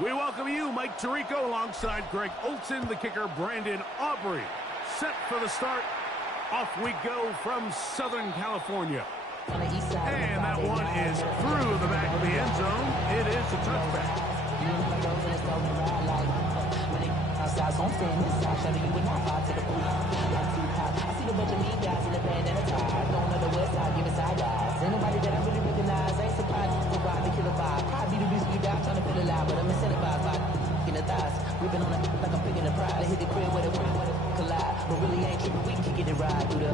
We welcome you, Mike Tirico, alongside Greg Olson, the kicker, Brandon Aubrey. Set for the start. Off we go from Southern California. And that one is through the back of the end zone. It is a touchback. We've been on it like I'm picking a pride. I hit the crib with a collide, but really ain't tripping. We can get it right through the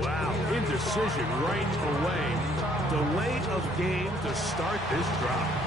Wow, indecision right away. Delay of game to start this drive.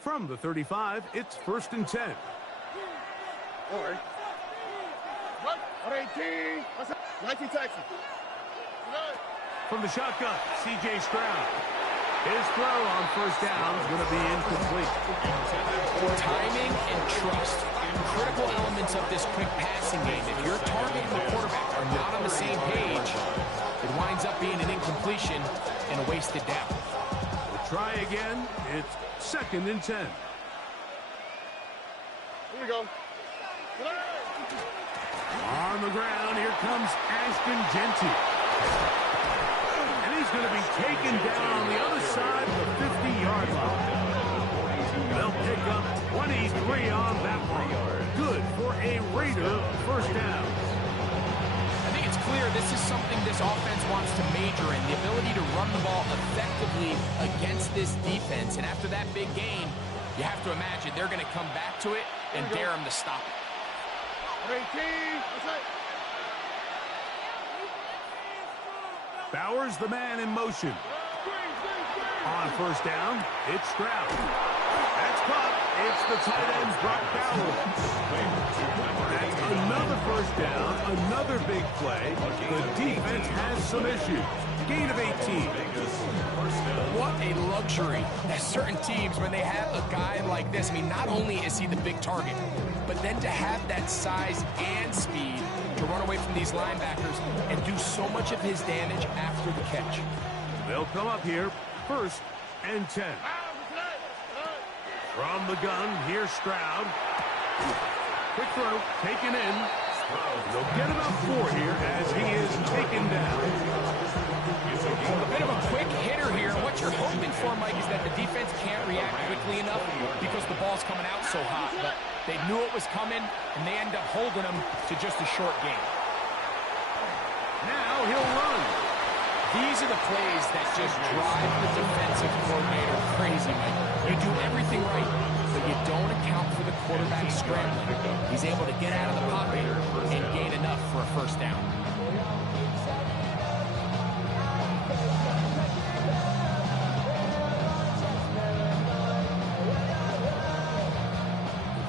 From the 35, it's 1st and 10. From the shotgun, C.J. Stroud. His throw on 1st down is going to be incomplete. Timing and trust, critical elements of this quick passing game. If your target and the quarterback are not on the same page, it winds up being an incompletion and a wasted down. We'll try again. It's 2nd and 10. Here we go. On the ground, here comes Ashton Jeanty. And he's going to be taken down on the other side of the 50-yard line. They'll pick up 23 on that one. Good for a Raider 1st down. I think it's clear this is something this offense wants to major in, the ability to run the ball effectively against this defense. And after that big gain, you have to imagine they're going to come back to it and dare them to stop it. Bowers, the man in motion. On 1st down, it's Stroud. That's caught. It's the tight end, Brock Bowers. That's another 1st down, another big play. The defense has some issues. Gain of 18. What a luxury. There's certain teams, when they have a guy like this, I mean, not only is he the big target, but then to have that size and speed to run away from these linebackers and do so much of his damage after the catch. They'll come up here, 1st and 10. From the gun, here's Stroud. Quick throw, taken in. They'll get about 4 here as he is taken down. A bit of a quick hitter here. What you're hoping for, Mike, is that the defense can't react quickly enough because the ball's coming out so hot. But they knew it was coming, and they end up holding them to just a short gain. Now he'll run. These are the plays that just drive the defensive coordinator crazy, Mike. You do everything right, but you don't account for the quarterback scrambling. He's able to get out of the pocket and gain enough for a first down.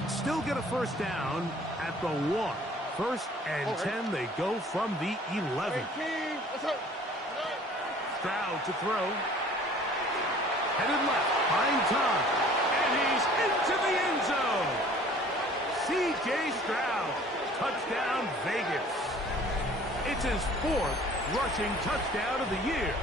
Still get a first down at the 1. First and 10, they go from the 11. Stroud to throw. Headed left, buying time. And he's into the end zone. C.J. Stroud, touchdown Vegas. It's his 4th rushing touchdown of the year.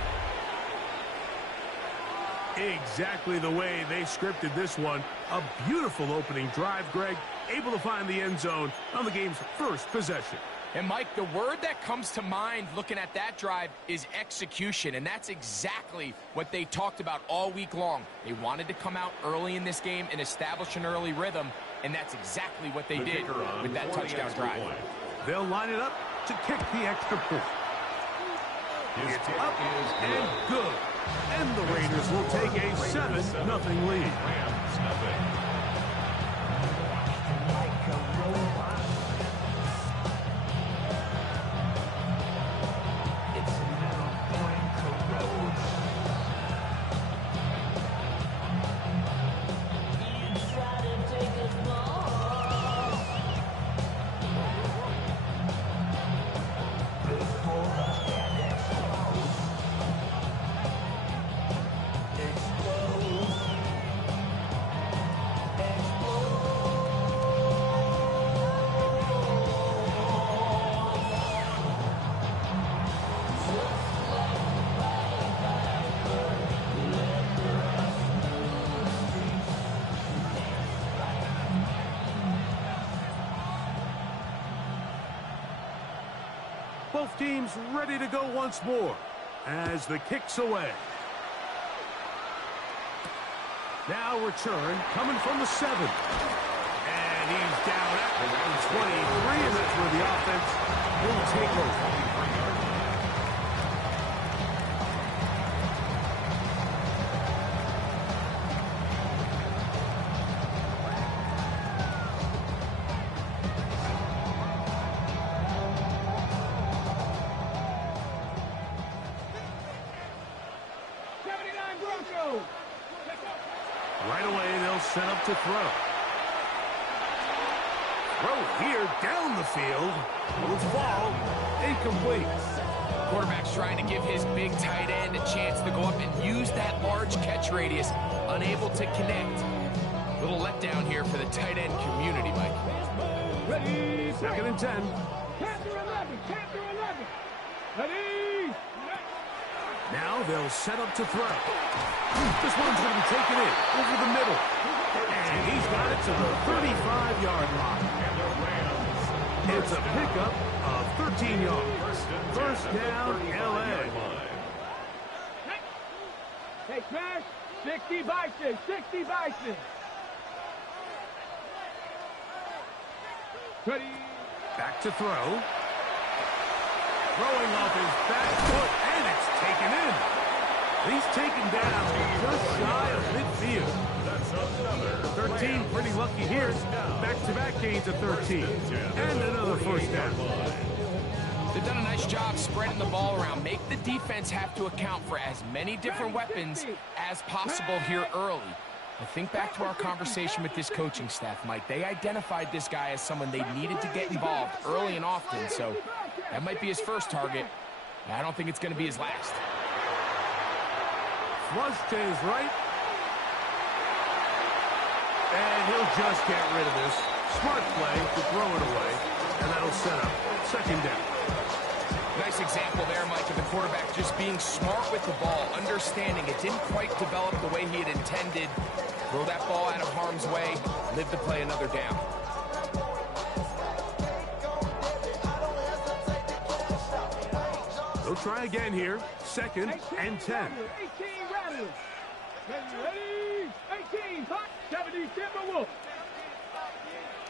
Exactly the way they scripted this one. A beautiful opening drive, Greg. Able to find the end zone on the game's first possession. And, Mike, the word that comes to mind looking at that drive is execution, and that's exactly what they talked about all week long. They wanted to come out early in this game and establish an early rhythm, and that's exactly what they did with that touchdown drive. They'll line it up to kick the extra point. It's up and good. And the Raiders will take a 7-0 lead. Both teams ready to go once more as the kick's away. Now return coming from the 7. And he's down at the 23, and that's where the offense will take over. Right away, they'll set up to throw. Throw here down the field. Will fall. Incomplete. Quarterback's trying to give his big tight end a chance to go up and use that large catch radius. Unable to connect. Little letdown here for the tight end community, Mike. Ready. 2nd and 10. Captain 11. Captain 11. Ready. Now they'll set up to throw. This one's going to be taken in over the middle. And he's got it to the 35-yard line. It's a pickup of 13 yards. First down, L.A. Hey, smash. 60 Bison. 60 Bison. Ready. Back to throw. Throwing off his back foot, and it's taken in. He's taken down just shy of midfield. 13, pretty lucky here. Back-to-back gains of 13. And another first down. They've done a nice job spreading the ball around. Make the defense have to account for as many different weapons as possible here early. I think back to our conversation with this coaching staff, Mike. They identified this guy as someone they needed to get involved early and often, so that might be his first target. I don't think it's going to be his last. Flush to his right. And he'll just get rid of this. Smart play to throw it away. And that'll set up 2nd down. Nice example there, Mike, of the quarterback just being smart with the ball, understanding it didn't quite develop the way he had intended. Throw that ball out of harm's way, live to play another down. They'll try again here. 2nd and 10. 18 Rattlers. Ready. 18. 70 Timberwolves.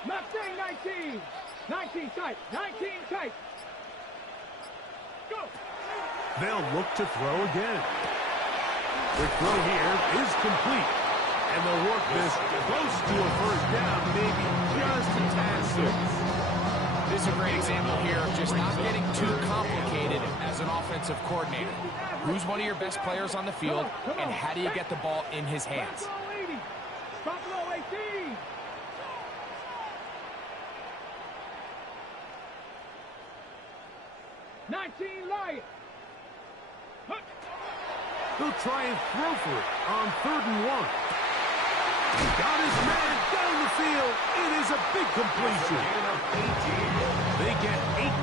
Mustang 19. 19 tight. 19 tight. Go. They'll look to throw again. The throw here is complete. And they'll work this close to a first down, maybe just a tad soon. This is a great example here of just not getting too complicated as an offensive coordinator. Who's one of your best players on the field, and how do you get the ball in his hands? Buffalo 18. Lions. He'll try and throw for it on 3rd and 1. He got his man down the field. It is a big completion. They get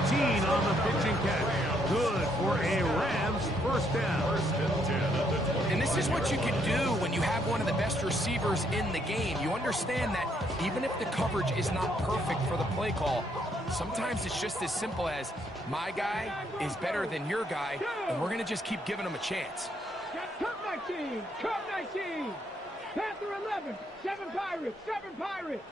18 on the pitching catch. Good for a Rams first down. And this is what you can do when you have one of the best receivers in the game. You understand that even if the coverage is not perfect for the play call, sometimes it's just as simple as my guy is better than your guy, and we're going to just keep giving him a chance. Cup 19. Cup 19. Panther 11. 7 Pirates. 7 Pirates.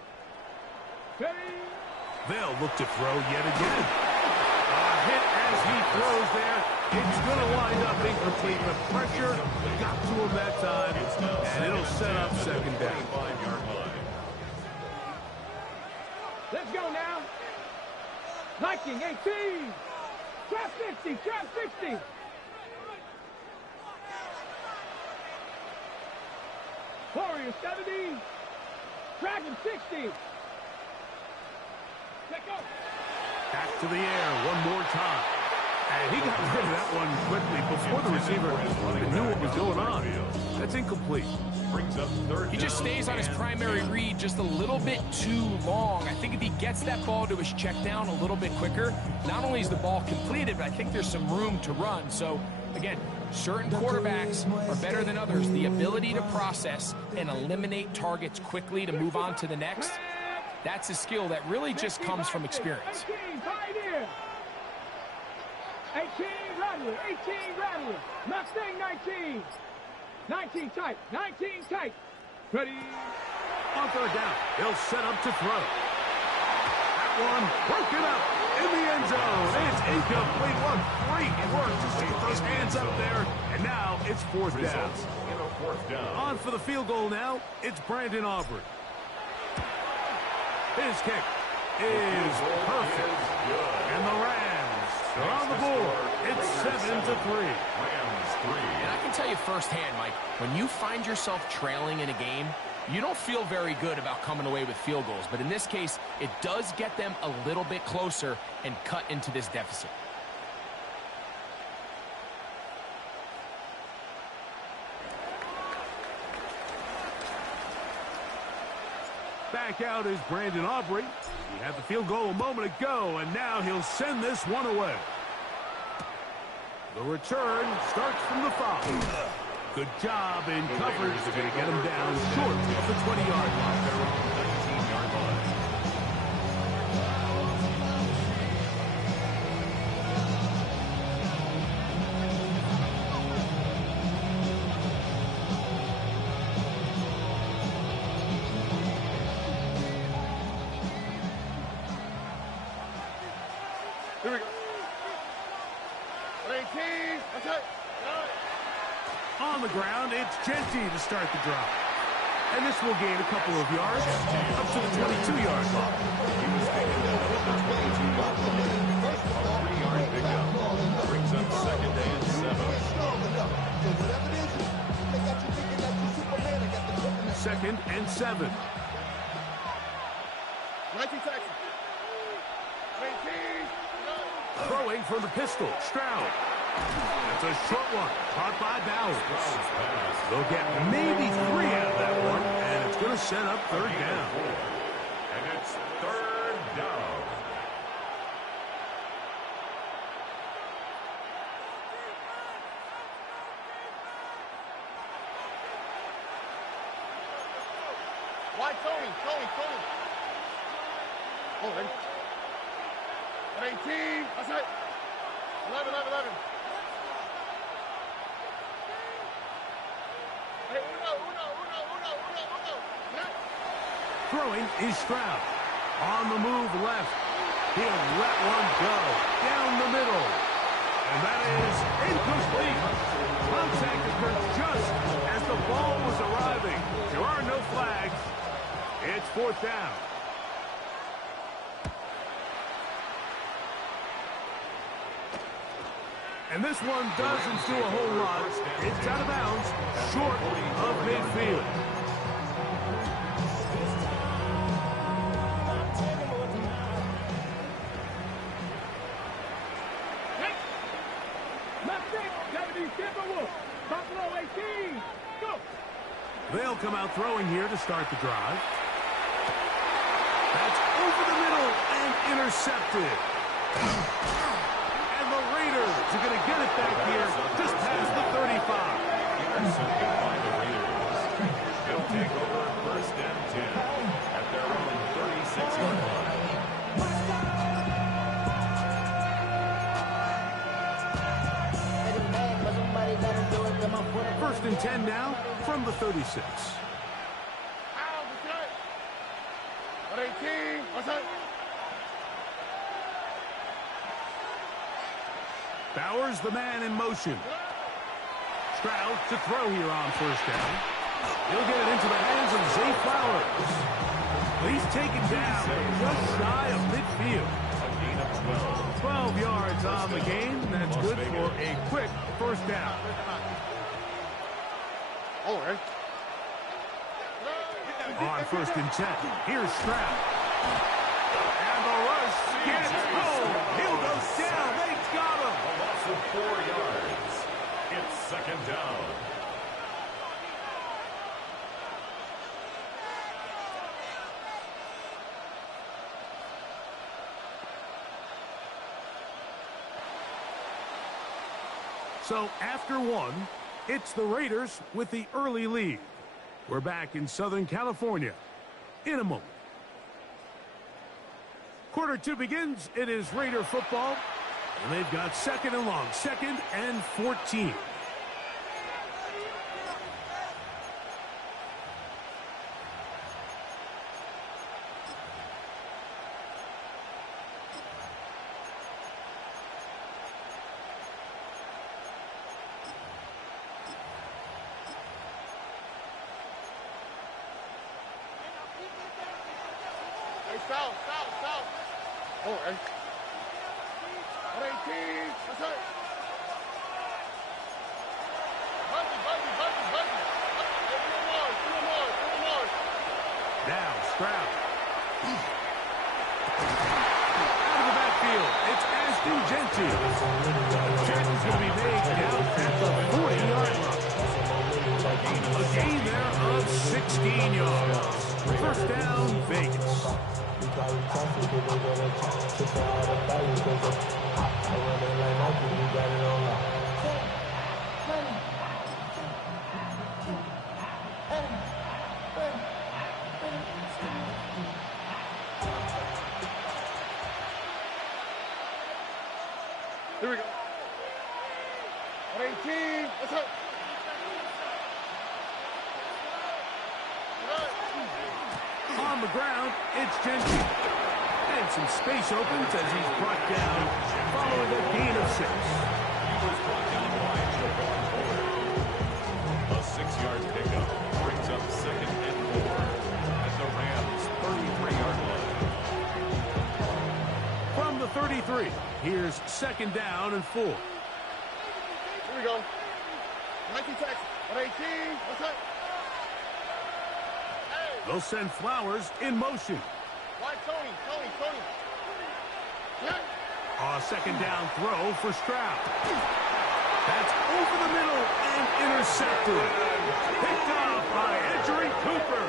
They'll look to throw yet again. A hit as he throws there. It's going to wind up incomplete. The pressure got to him that time, and it'll set up 2nd down. Let's go now. Viking 18. Trap 60. Trap 60. Warrior 70. Dragon 60. Let go. Back to the air one more time. And he got rid of that one quickly before the receiver even knew what was going on. That's incomplete. He just stays on his primary read just a little bit too long. I think if he gets that ball to his check down a little bit quicker, not only is the ball completed, but I think there's some room to run. So, again, certain quarterbacks are better than others. The ability to process and eliminate targets quickly to move on to the next, that's a skill that really just comes from experience. 18 Pioneer. 18 Rattler. 18 Rattler. Mustang 19. 19 tight. 19 tight. Ready. On 3rd down, they'll set up to throw. That one broken up in the end zone. It's incomplete. What great work to keep those hands up there. And now it's 4th down. On for the field goal now. It's Brandon Aubrey. His kick is perfect. And the Rams are on the board. It's 7-3. And I can tell you firsthand, Mike, when you find yourself trailing in a game, you don't feel very good about coming away with field goals. But in this case, it does get them a little bit closer and cut into this deficit. Back out is Brandon Aubrey. He had the field goal a moment ago, and now he'll send this one away. The return starts from the 5. Good job in coverage. They're going to get him down short of the 20-yard line. They're on the 19-yard line. Here we go. 18. That's it. On the ground, it's Genty to start the drive. And this will gain a couple of yards up to the 22-yard line. He was taken down at the 22-yard line. First of all, 3-yard pickup. Brings up 2nd and 7. 2nd and 7. 19 seconds. 18. Throwing from the pistol, Stroud. That's a short one, caught by Bowers. They'll get maybe 3 out of that one, and it's going to set up 3rd down. And it's 3rd down. Why Tony? Oh, ready? 18. That's it. 11. Hey, uno. Throwing is Stroud. On the move left. He'll let one go. Down the middle. And that is incomplete. Contact occurred just as the ball was arriving. There are no flags. It's fourth down. And this one doesn't do a whole lot. It's out of bounds, short of midfield. Buffalo 18. Go. They'll come out throwing here to start the drive. That's over the middle and intercepted. And the Raiders are going to get it back here just past the 35. Intercepted by the Raiders. They'll take over first and 10 at their own 36-yard line. First and 10 now from the 36. Bowers, the man in motion. Stroud to throw here on first down. He'll get it into the hands of Zay Flowers. He's taken down just shy of midfield. A gain of 12 yards on the game. That's good for a quick first down. On first and 10, here's Stroud. And the rush gets home. He'll go down. They've got him. A loss of 4 yards. It's second down. So after one, it's the Raiders with the early lead. We're back in Southern California in a moment. Quarter two begins. It is Raider football. And they've got second and long. 2nd and 14. Now Stroud. Out of the backfield, it's Ashton Jeanty. Tackle's going to be made down at the 40-yard line. A gain there of 16 yards. First down, Vegas. Here we go. 18. Let's go. On the ground, it's Jeanty. And some space opens as he's brought down following a gain of 6. He was brought down by Javon Bullard. A 6-yard pickup brings up 2nd and 4 at the Rams' 33-yard line. From the 33, here's 2nd down and 4. Here we go. 19 Texas. 18. Let's go. They'll send Flowers in motion. Why Tony? A 2nd down throw for Stroud. That's over the middle and intercepted. Picked off by Edgerrin Cooper.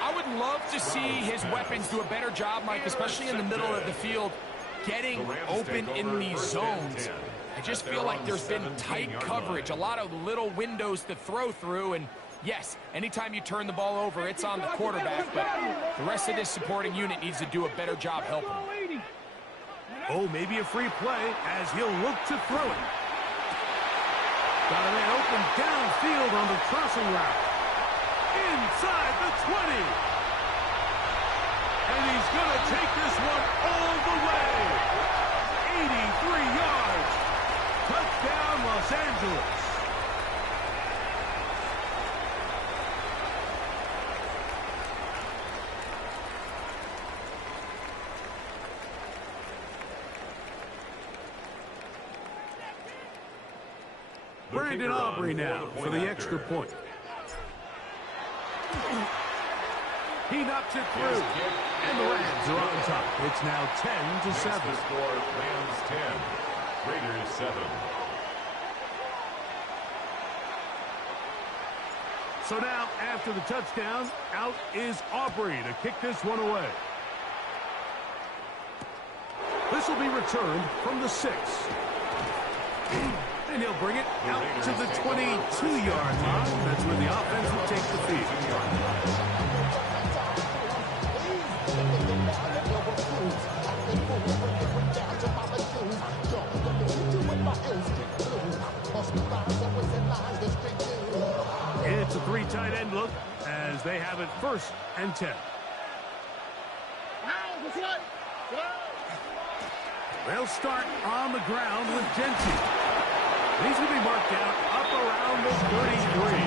I would love to see his weapons do a better job, Mike, especially in the middle of the field, getting open in these zones. I just feel like there's been tight coverage, a lot of little windows to throw through, and yes, anytime you turn the ball over, it's on the quarterback, but the rest of this supporting unit needs to do a better job helping him. Oh, maybe a free play as he'll look to throw it. Got a man open downfield on the crossing route. Inside the 20. And he's going to take this one all the way. 83 yards. Los Angeles. Brandon Aubrey now for the extra point. He knocks it through. And the Rams are on top. It's now 10-7. The score, Rams 10, Raiders 7. So now, after the touchdown, out is Aubrey to kick this one away. This will be returned from the 6. And he'll bring it out to the 22-yard line. That's where the offense will take the field. It's a 3 tight end look as they have it 1st and 10. They'll start on the ground with Genty. He's going to be marked out up around the 33.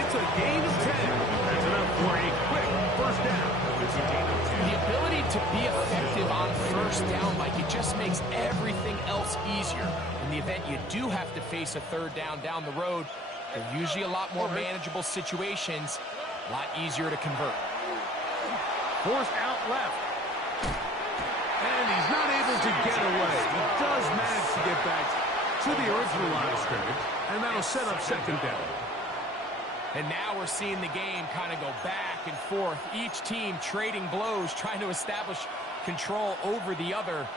It's a gain of 10. That's enough for a quick 1st down. It's a gain of 10. The ability to be effective on 1st down, Mike, it just makes everything else easier. In the event you do have to face a 3rd down the road, they're usually a lot more manageable situations, a lot easier to convert. Forced out left. And he's not able to get away. He does manage to get back to the original line of scrimmage, and that'll set up 2nd down. And now we're seeing the game kind of go back and forth. Each team trading blows, trying to establish control over the other.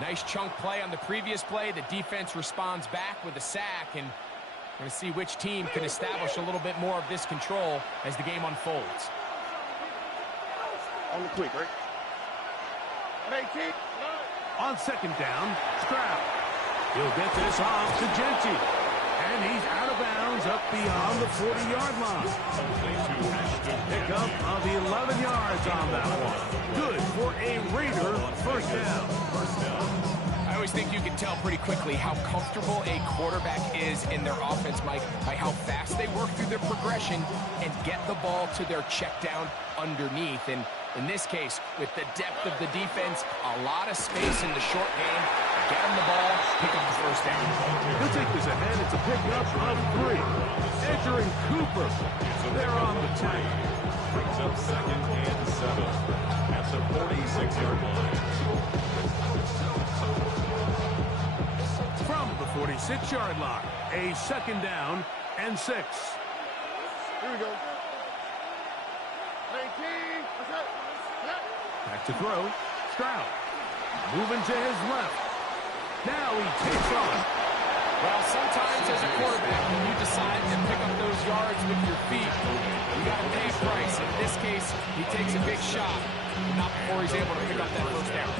Nice chunk play on the previous play. The defense responds back with a sack, and we're going to see which team can establish a little bit more of this control as the game unfolds. On the quick, right? On 2nd down, Stroud. He'll get this off to Genty. And he's out of bounds up beyond the 40-yard line. Pick up of 11 yards on that one. Good for a Raider 1st down. I always think you can tell pretty quickly how comfortable a quarterback is in their offense, Mike, by how fast they work through their progression and get the ball to their check down underneath. And in this case, with the depth of the defense, a lot of space in the short game. Get him the ball, pick up the 1st down. He'll take this ahead. It's a pickup of 3. Edger and Cooper, they're on the 10. Brings up 2nd and 7 at the 46-yard line. From the 46-yard line, a 2nd down and 6. Here we go. 19. Back to throw. Stroud. Moving to his left. Now he takes off. Well, sometimes as a quarterback, when you decide to pick up those yards with your feet, you got to pay a price. In this case, he takes a big shot, but not before he's able to pick up that 1st down.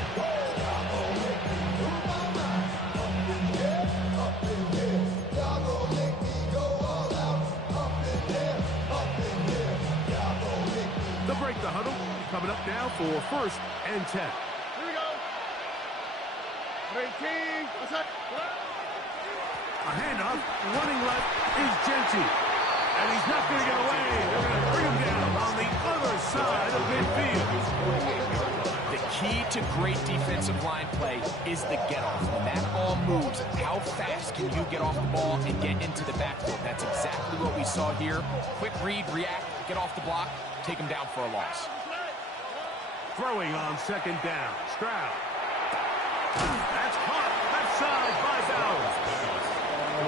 They'll break the huddle. Coming up now for 1st and 10. Here we go. 18. A handoff. Running left is Genty. And he's not going to get away. They're going to bring him down on the other side of midfield. The key to great defensive line play is the get-off. When that ball moves, how fast can you get off the ball and get into the backfield? That's exactly what we saw here. Quick read, react, get off the block, take him down for a loss. Throwing on 2nd down. Stroud. That's caught. Left side by Bowers.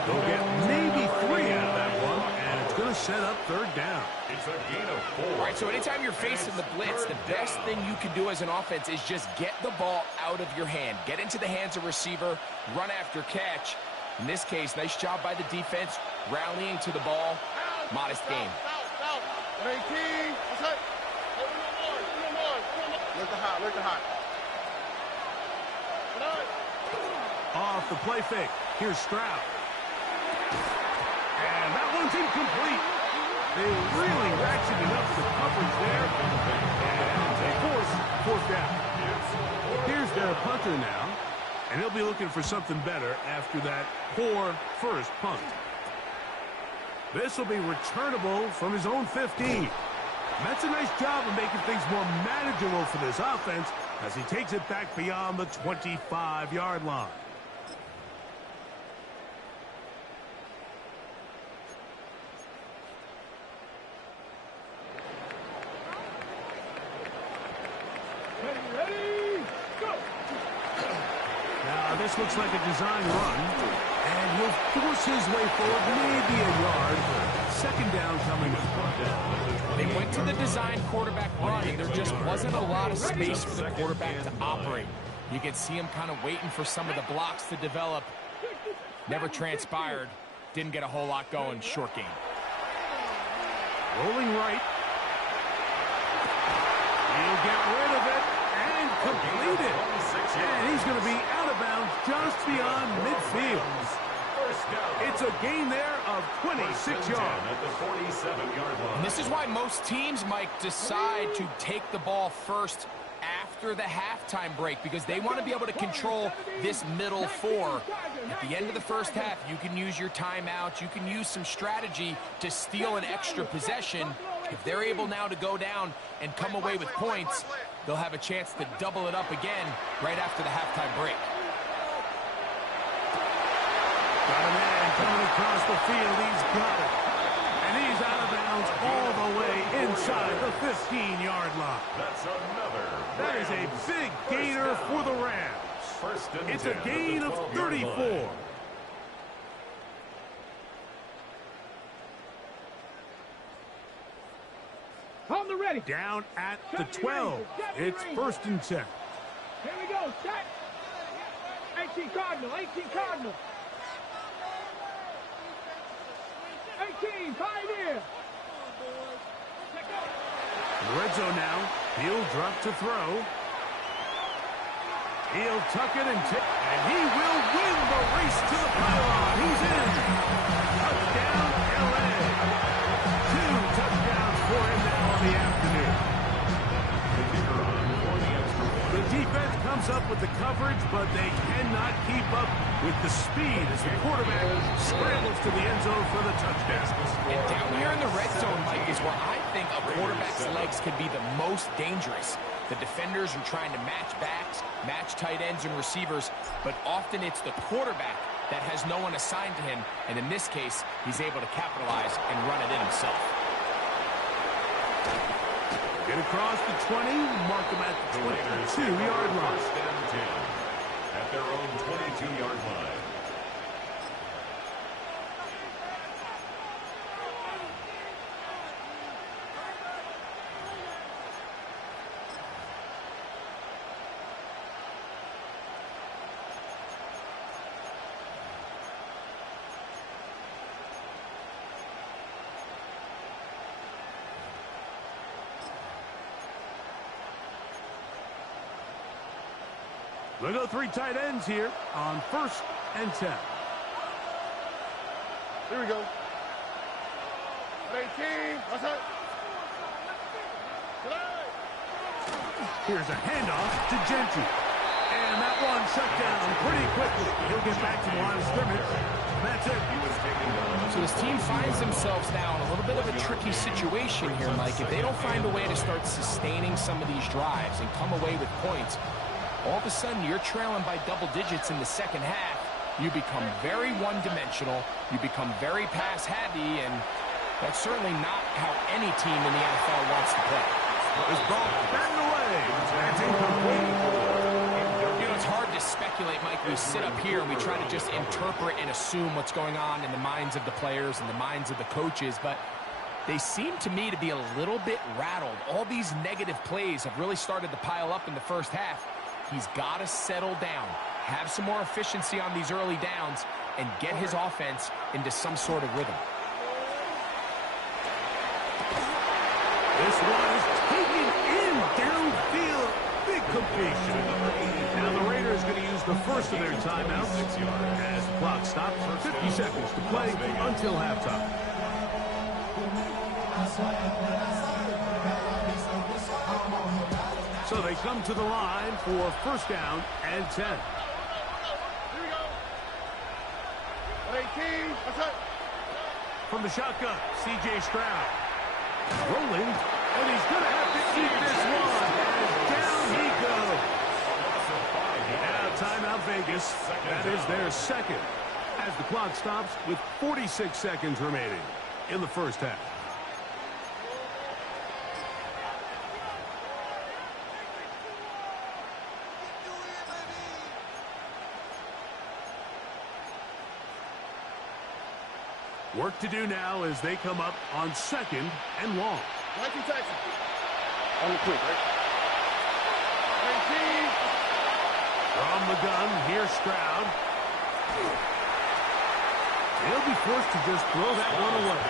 They'll get maybe 3 out of that one, and it's going to set up 3rd down. It's a gain of 4. All right, so anytime you're facing the blitz, the best thing you can do as an offense is just get the ball out of your hand. Get into the hands of receiver, run after catch. In this case, nice job by the defense, rallying to the ball. Modest game. 18. What's up? Look the hot. Off the play fake. Here's Stroud. And that one's incomplete. They really ratcheted up the coverage there. And they force 4th down. Here's their punter now. And he'll be looking for something better after that poor first punt. This will be returnable from his own 15. That's a nice job of making things more manageable for this offense as he takes it back beyond the 25-yard line. Ready, go! Now, this looks like a design run, and he'll force his way forward, maybe a yard. Second down coming. They went to the design quarterback run, and there just wasn't a lot of space for the quarterback to operate. You can see him kind of waiting for some of the blocks to develop. Never transpired. Didn't get a whole lot going. Short game. Rolling right. He'll get rid of it and complete it. And he's going to be out of bounds just beyond midfield. It's a gain there of 26 yards. At the 47-yard line. And this is why most teams, Mike, decide to take the ball first after the halftime break, because they want to be able to control this middle four. At the end of the first half, you can use your timeouts. You can use some strategy to steal an extra possession. If they're able now to go down and come away with points, they'll have a chance to double it up again right after the halftime break. Got a man coming across the field. He's got it. And he's out of bounds all the way inside the 15-yard line. That's another. That is a big gainer for the Rams. It's a gain of 34. On the ready. Down at the 12. It's 1st and 10. Here we go. Set. 18 Cardinal. 18 Cardinal. 18 Pioneer. In the red zone now. He'll drop to throw. He'll tuck it and he will win the race to the pylon. He's in. Touchdown, LA. 2 touchdowns for him now on the afternoon. The defense comes up with the coverage, but they cannot keep up with the speed as the quarterback scrambles to the end zone for the touchdown. And down here in the red zone, Mike, is where I think a quarterback's legs can be the most dangerous. The defenders are trying to match backs, match tight ends and receivers, but often it's the quarterback that has no one assigned to him, and in this case, he's able to capitalize and run it in himself. Get across the 20, mark them at the 22-yard line. 1st and 10 at their own 22-yard line. We'll go 3 tight ends here on 1st and 10. Here we go. 18. What's that? Here's a handoff to Gentry. And that one shut down pretty quickly. He'll get back to the line of scrimmage. That's it. So this team finds themselves now in a little bit of a tricky situation here, Mike. If they don't find a way to start sustaining some of these drives and come away with points, all of a sudden you're trailing by double digits in the second half. You become very one-dimensional. You become very pass-heavy, and that's certainly not how any team in the NFL wants to play. It's brought back away. That's incomplete. You know, it's hard to speculate, Mike. We sit up here and we try to just interpret and assume what's going on in the minds of the players and the minds of the coaches, but they seem to me to be a little bit rattled. All these negative plays have really started to pile up in the first half. He's got to settle down, have some more efficiency on these early downs, and get his offense into some sort of rhythm. This one is taken in downfield. Big completion. Now the Raiders going to use the first of their timeouts as the clock stops for 50 seconds to play until halftime. So they come to the line for 1st down and 10. That's it. From the shotgun, C.J. Stroud. Rolling, and he's going to have to eat this one. And down he goes. Now, timeout Vegas. That is their second. As the clock stops with 46 seconds remaining in the first half. Work to do now as they come up on second and long. 19 Texas. On the quick, right? 19. From the gun, here's Stroud. He'll be forced to just throw that one away.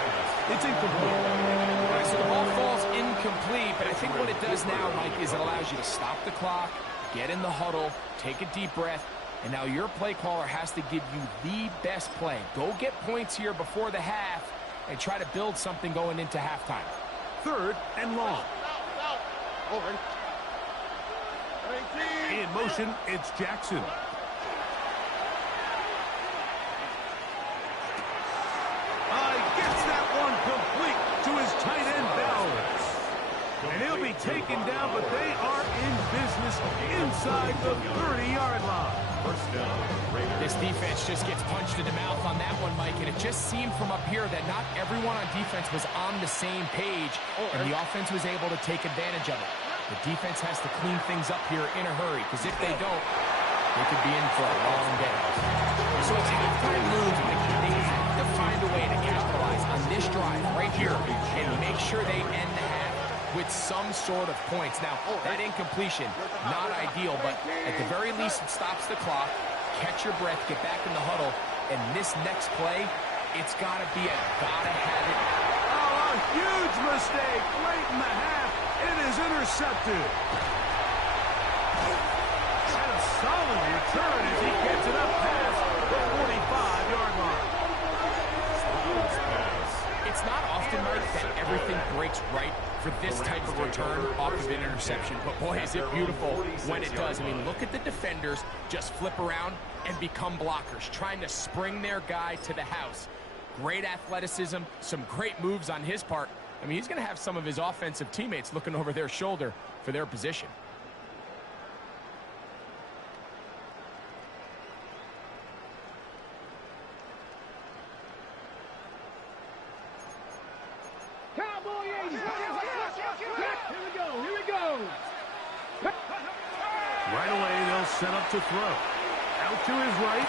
It's incomplete. All right, so the ball falls incomplete, but I think what it does now, Mike, is it allows you to stop the clock, get in the huddle, take a deep breath, and now your play caller has to give you the best play. Go get points here before the half and try to build something going into halftime. Third and long. Over. 19. In motion, it's Jackson. Gets that one complete to his tight end, Bowers. And he'll be taken down, but they are in business inside the 30-yard line. First down, Raiders. This defense just gets punched in the mouth on that one, Mike, and it just seemed from up here that not everyone on defense was on the same page, and the offense was able to take advantage of it. The defense has to clean things up here in a hurry, because if they don't, they could be in for a long day. So it's halftime moves, Mike. They have to find a way to capitalize on this drive right here and make sure they end the half with some sort of points. Now, that incompletion, not ideal, but at the very least, it stops the clock. Catch your breath, get back in the huddle, and this next play, it's got to be a gotta-have-it. Oh, a huge mistake late in the half. It is intercepted. And a solid return as he gets it up past the 45-yard line. It's not often, Mike, that everything breaks right for this type of return off of an interception. But, boy, is it beautiful when it does. I mean, look at the defenders just flip around and become blockers, trying to spring their guy to the house. Great athleticism, some great moves on his part. I mean, he's going to have some of his offensive teammates looking over their shoulder for their position. Cowboy 80. Here we go. Here we go. Right away, they'll set up to throw. Out to his right.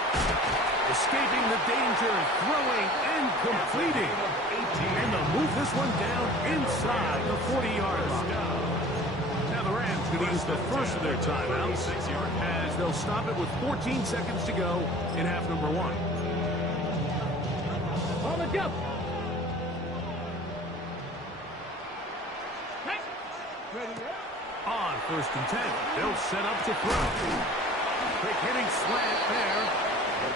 Escaping the danger. Throwing and completing. And they'll move this one down inside the 40-yard line. Now the Rams going to use the first of their timeouts as they'll stop it with 14 seconds to go in half number one. On the jump. On first and 10, they'll set up to throw. Quick hitting slant there.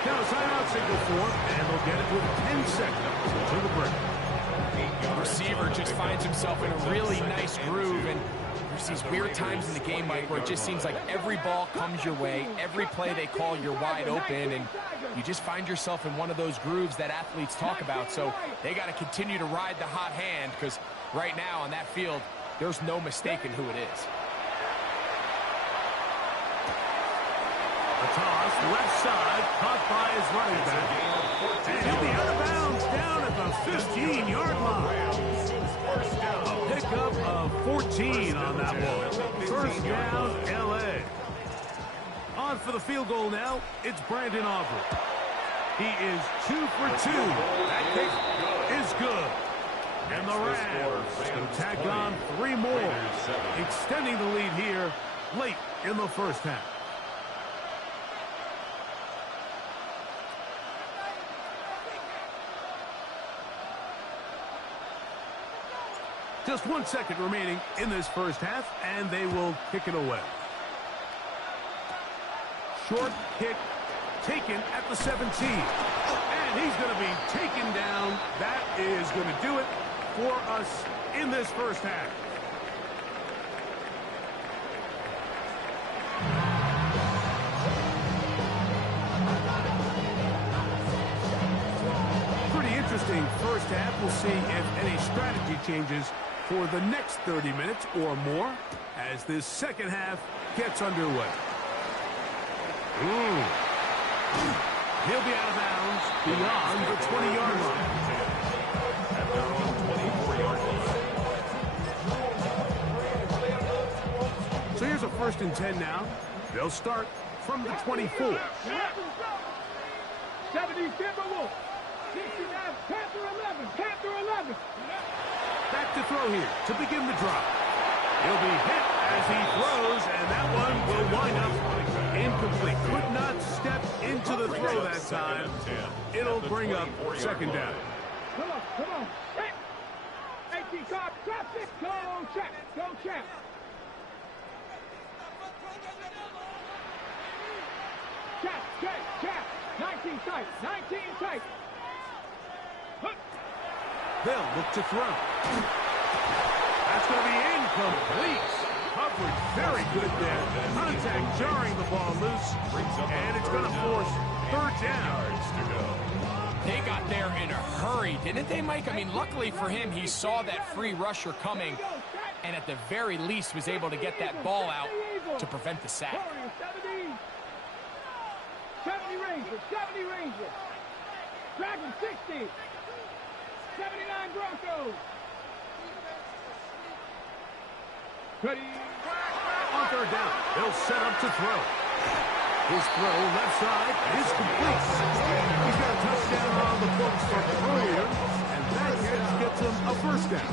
Now a timeout signal for him, and they'll get it with 10 seconds until the break. The receiver just finds himself in a really nice groove, and there's these weird times in the game, Mike, where it just seems like every ball comes your way, every play they call, you're wide open, and you just find yourself in one of those grooves that athletes talk about. So they got to continue to ride the hot hand, because right now on that field, there's no mistaking who it is. A toss, left side, caught by his running back. And he'll be out of bounds down at the 15-yard line. A pickup of 14 on that one. First down, L.A. On for the field goal now, it's Brandon Aubrey. He is 2 for 2. That kick is good. And the Rams will tack on 3 more, extending the lead here late in the first half. Just 1 second remaining in this first half, and they will kick it away. Short kick taken at the 17. And he's going to be taken down. That is going to do it for us in this first half. opening first half. We'll see if any strategy changes for the next 30 minutes or more as this second half gets underway. He'll be out of bounds beyond the 20-yard line. At their own 24-yard line. So here's a 1st and 10 now. They'll start from the 24. 70 Timberwolves. 69 Panther 11. Panther 11. Back to throw here to begin the drop. He'll be hit as he throws, and that one will wind up incomplete. Could not step into the throw that time. It'll bring up 2nd down. Come on, come on. Hey. 18 card, traffic. Go check. Go check. Check, check, check. 19 tight. 19 tight. They'll look to throw. That's going to be incomplete. Coverage very good there. Contact jarring the ball loose. And it's going to force 3rd down. They got there in a hurry, didn't they, Mike? I mean, luckily for him, he saw that free rusher coming and at the very least was able to get that ball out to prevent the sack. 70 Rangers, 70 Rangers. Dragon 60. 79 Broncos. Ready. On 3rd down, they'll set up to throw. His throw left side is complete. He's got a touchdown on the books from earlier, and that gets him a 1st down.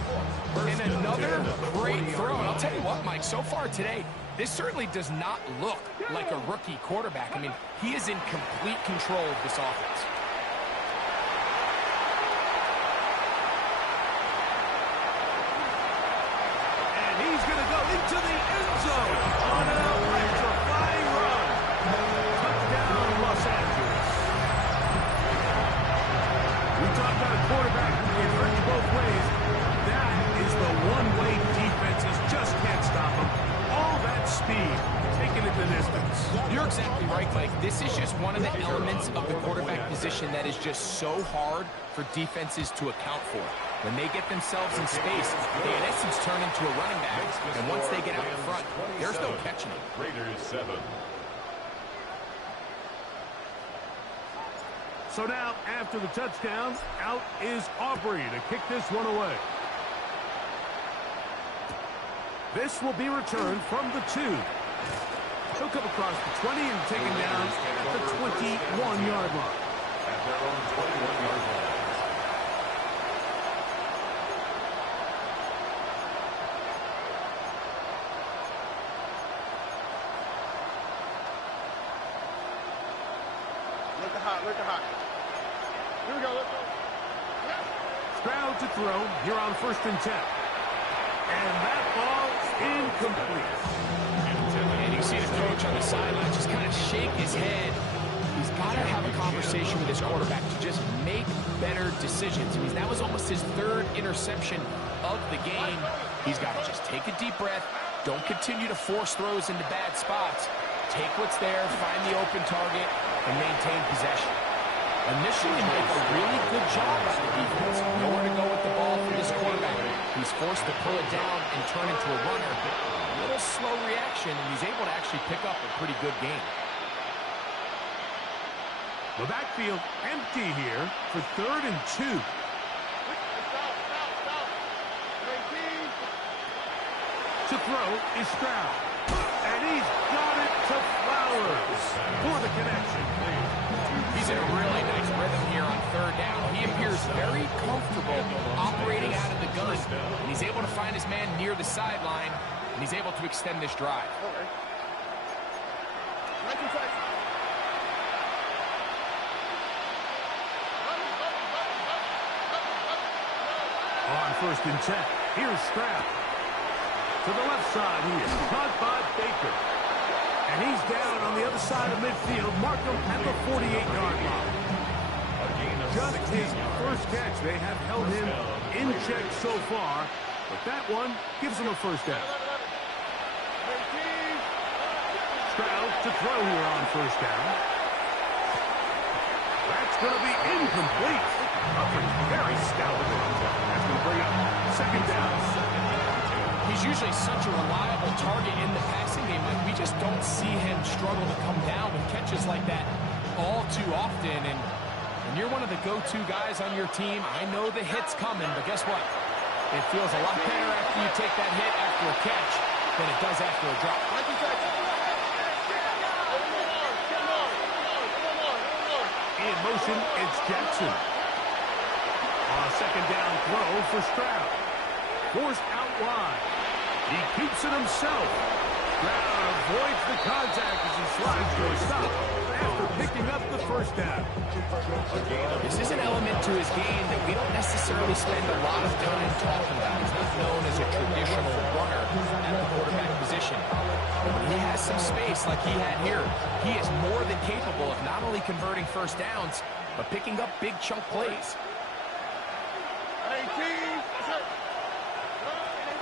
And another great throw. And I'll tell you what, Mike, so far today, this certainly does not look like a rookie quarterback. I mean, he is in complete control of this offense. And he's going to go into the end zone on an electrifying run. Touchdown, Los Angeles. We talked about a quarterback who can hurt you both ways. That is the one way defenses just can't stop him. All that speed, taking it the distance. You're exactly right, Mike. This is just one of the elements of the quarterback position that is just so hard for defenses to account for. When they get themselves in space, they in essence turn into a running back. And once they get out in front, there's no catching them. Raiders 7. So now, after the touchdown, out is Aubrey to kick this one away. This will be returned from the 2. He'll come across the 20 and taken down at the 21-yard line. At their own 21-yard line. Look at hot. Here we go, let's go. Stroud to throw here on 1st and 10. And that ball incomplete. And you see the coach on the sideline just kind of shake his head. He's got to have a conversation with his quarterback to just make better decisions. I mean, that was almost his 3rd interception of the game. He's got to just take a deep breath. Don't continue to force throws into bad spots. Take what's there, find the open target, and maintain possession. Initially, Mike, a really good job by the defense. Nowhere to go with the ball for this quarterback. He's forced to pull it down and turn into a runner. A little slow reaction, and he's able to actually pick up a pretty good game. The backfield empty here for 3rd and 2. To throw is Stroud. And he's got it to Flowers for the connection. He's in a really nice rhythm here on 3rd down. He appears very comfortable operating out of the gun. And he's able to find his man near the sideline, and he's able to extend this drive. On 1st and 10, here's Stroud. To the left side, he is caught by Baker. And he's down on the other side of midfield. Mark him at the 48-yard line. Just his 1st catch. They have held him in check so far, but that one gives him a 1st down. Stroud to throw here on 1st down. That's going to be incomplete. Very stout. That's going to bring up second down. He's usually such a reliable target in the passing game. Like, we just don't see him struggle to come down with catches like that all too often. And when you're one of the go-to guys on your team, I know the hit's coming, but guess what? It feels a lot better after you take that hit after a catch than it does after a drop. In motion, it's Jackson. On a second down throw for Stroud. Forced out wide. He keeps it himself. Stroud avoids the contact as he slides to a stop after picking up the first down. This is an element to his game that we don't necessarily spend a lot of time talking about. He's not known as a traditional runner at the quarterback position. But when he has some space like he had here, he is more than capable of not only converting first downs, but picking up big chunk plays.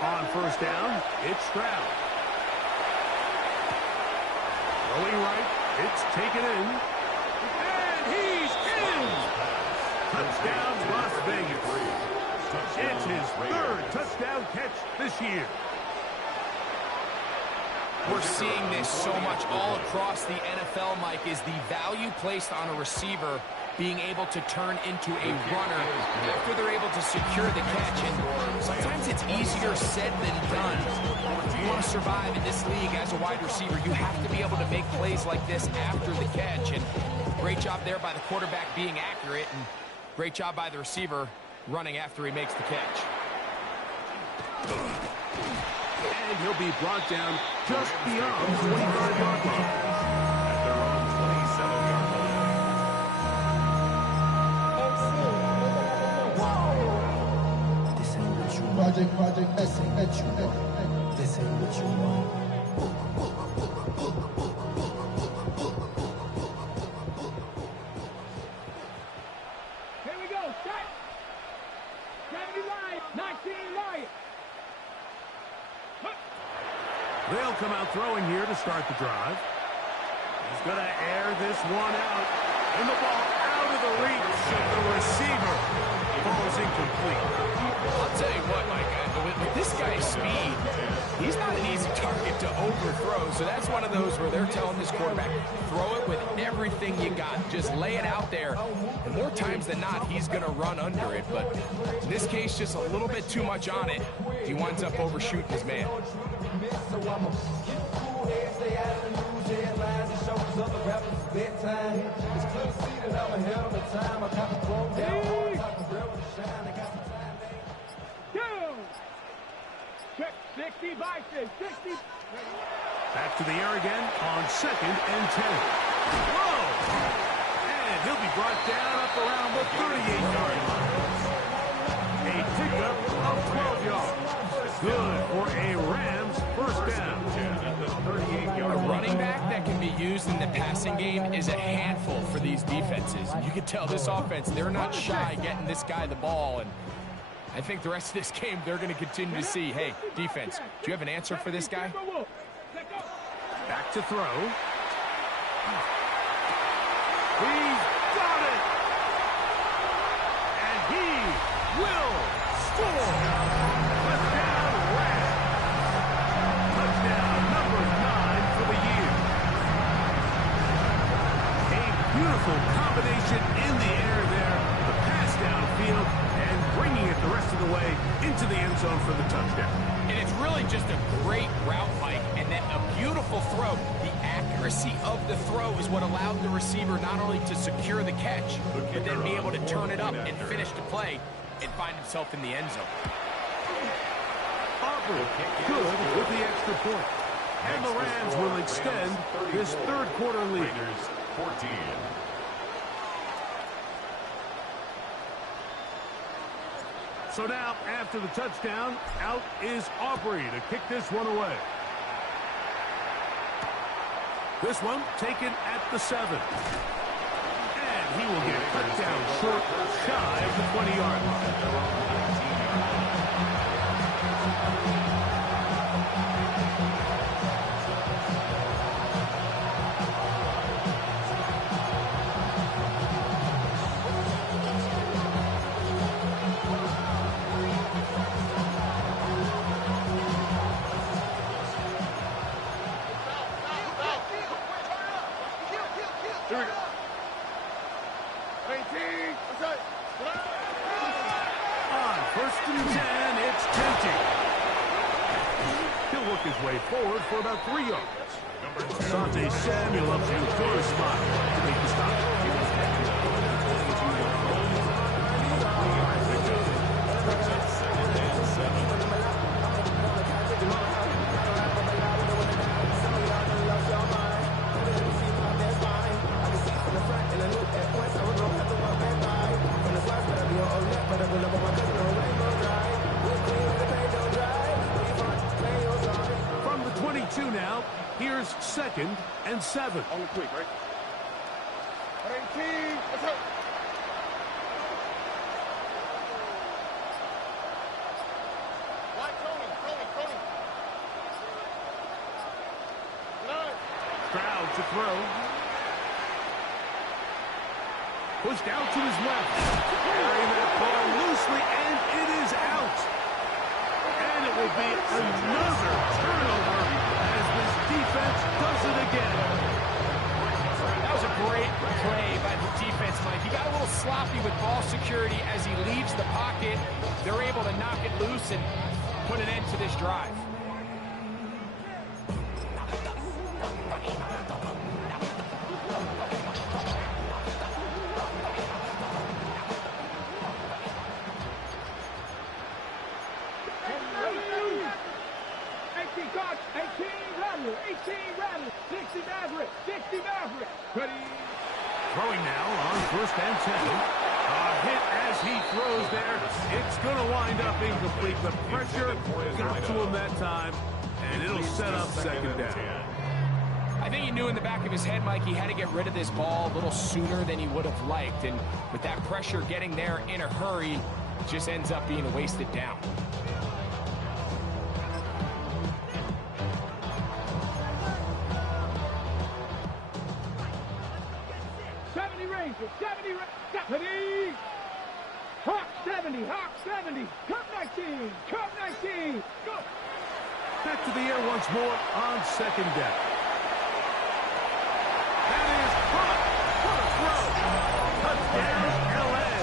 On first down, it's Stroud. Going right, it's taken in. And he's in! Touchdown, Las Vegas. It's his third touchdown catch this year. We're seeing this so much all across the NFL, Mike, is the value placed on a receiver being able to turn into a runner after they're able to secure the catch. And sometimes it's easier said than done. If you want to survive in this league as a wide receiver, you have to be able to make plays like this after the catch. And great job there by the quarterback being accurate, and great job by the receiver running after he makes the catch. And he'll be brought down just beyond the 25-yard line. At their own 27-yard line. This ain't what you want. Project, this ain't what you want. This ain't what you want. Here we go. Set. 70 Lions. 19 Lions. They'll come out throwing here to start the drive. He's going to air this one out. And the ball out of the reach of the receiver. Ball's incomplete. I'll tell you what, Mike, with this guy's speed, he's not an easy target to overthrow. So that's one of those where they're telling this quarterback, throw it with everything you got. Just lay it out there. And more times than not, he's going to run under it. But in this case, just a little bit too much on it. He winds up overshooting his man. Check 60 Bison. 60. Back to the air again on second and 10. Whoa! And he'll be brought down up around the 38-yard line. A pickup of 12 yards. Good for a Rams first down. A running back that can be used in the passing game is a handful for these defenses. And you can tell this offense, they're not shy getting this guy the ball. And I think the rest of this game, they're going to continue to see, hey, defense, do you have an answer for this guy? Back to throw. He's got it! And he will score! Touchdown, Rams! Touchdown number 9 for the year. A beautiful combination in the air there. The pass downfield and bringing it the rest of the way into the end zone for the touchdown. And it's really just a great route, Mike, and then a beautiful throw. The accuracy of the throw is what allowed the receiver not only to secure the catch, but then be able to turn it up and finish the play and find himself in the end zone. Aubrey good with the extra point. And the Rams will extend this third quarter lead. 14. So now, after the touchdown, out is Aubrey to kick this one away. This one taken at the 7. And he will get cut down short, shy of the 20-yard line. Here we go. 18. What's that? On first and 10, it's Genty. He'll work his way forward for about 3 yards. Asante Samuel up to the quarter spot to make the stop. From the 22 now, here's 2nd and 7. On the quick, right? 18. What's up? White Tony. Stroud to throw. Pushed out to his left. Carrying that ball loosely, and it is out. And it will be another turnover as this defense does it again. That was a great play by the defense, Mike. He got a little sloppy with ball security as he leaves the pocket. They're able to knock it loose and put an end to this drive. Throwing now on first and 10. A hit as he throws there. It's going to wind up incomplete. The pressure got to him that time, and it'll set up 2nd down. I think he knew in the back of his head, Mike, he had to get rid of this ball a little sooner than he would have liked. And with that pressure getting there in a hurry, it just ends up being a wasted down. Hawk 70, Hawk 70, Cup 19, Cup 19, go! Back to the air once more on 2nd down. That is caught. What a throw. Touchdown, L.A.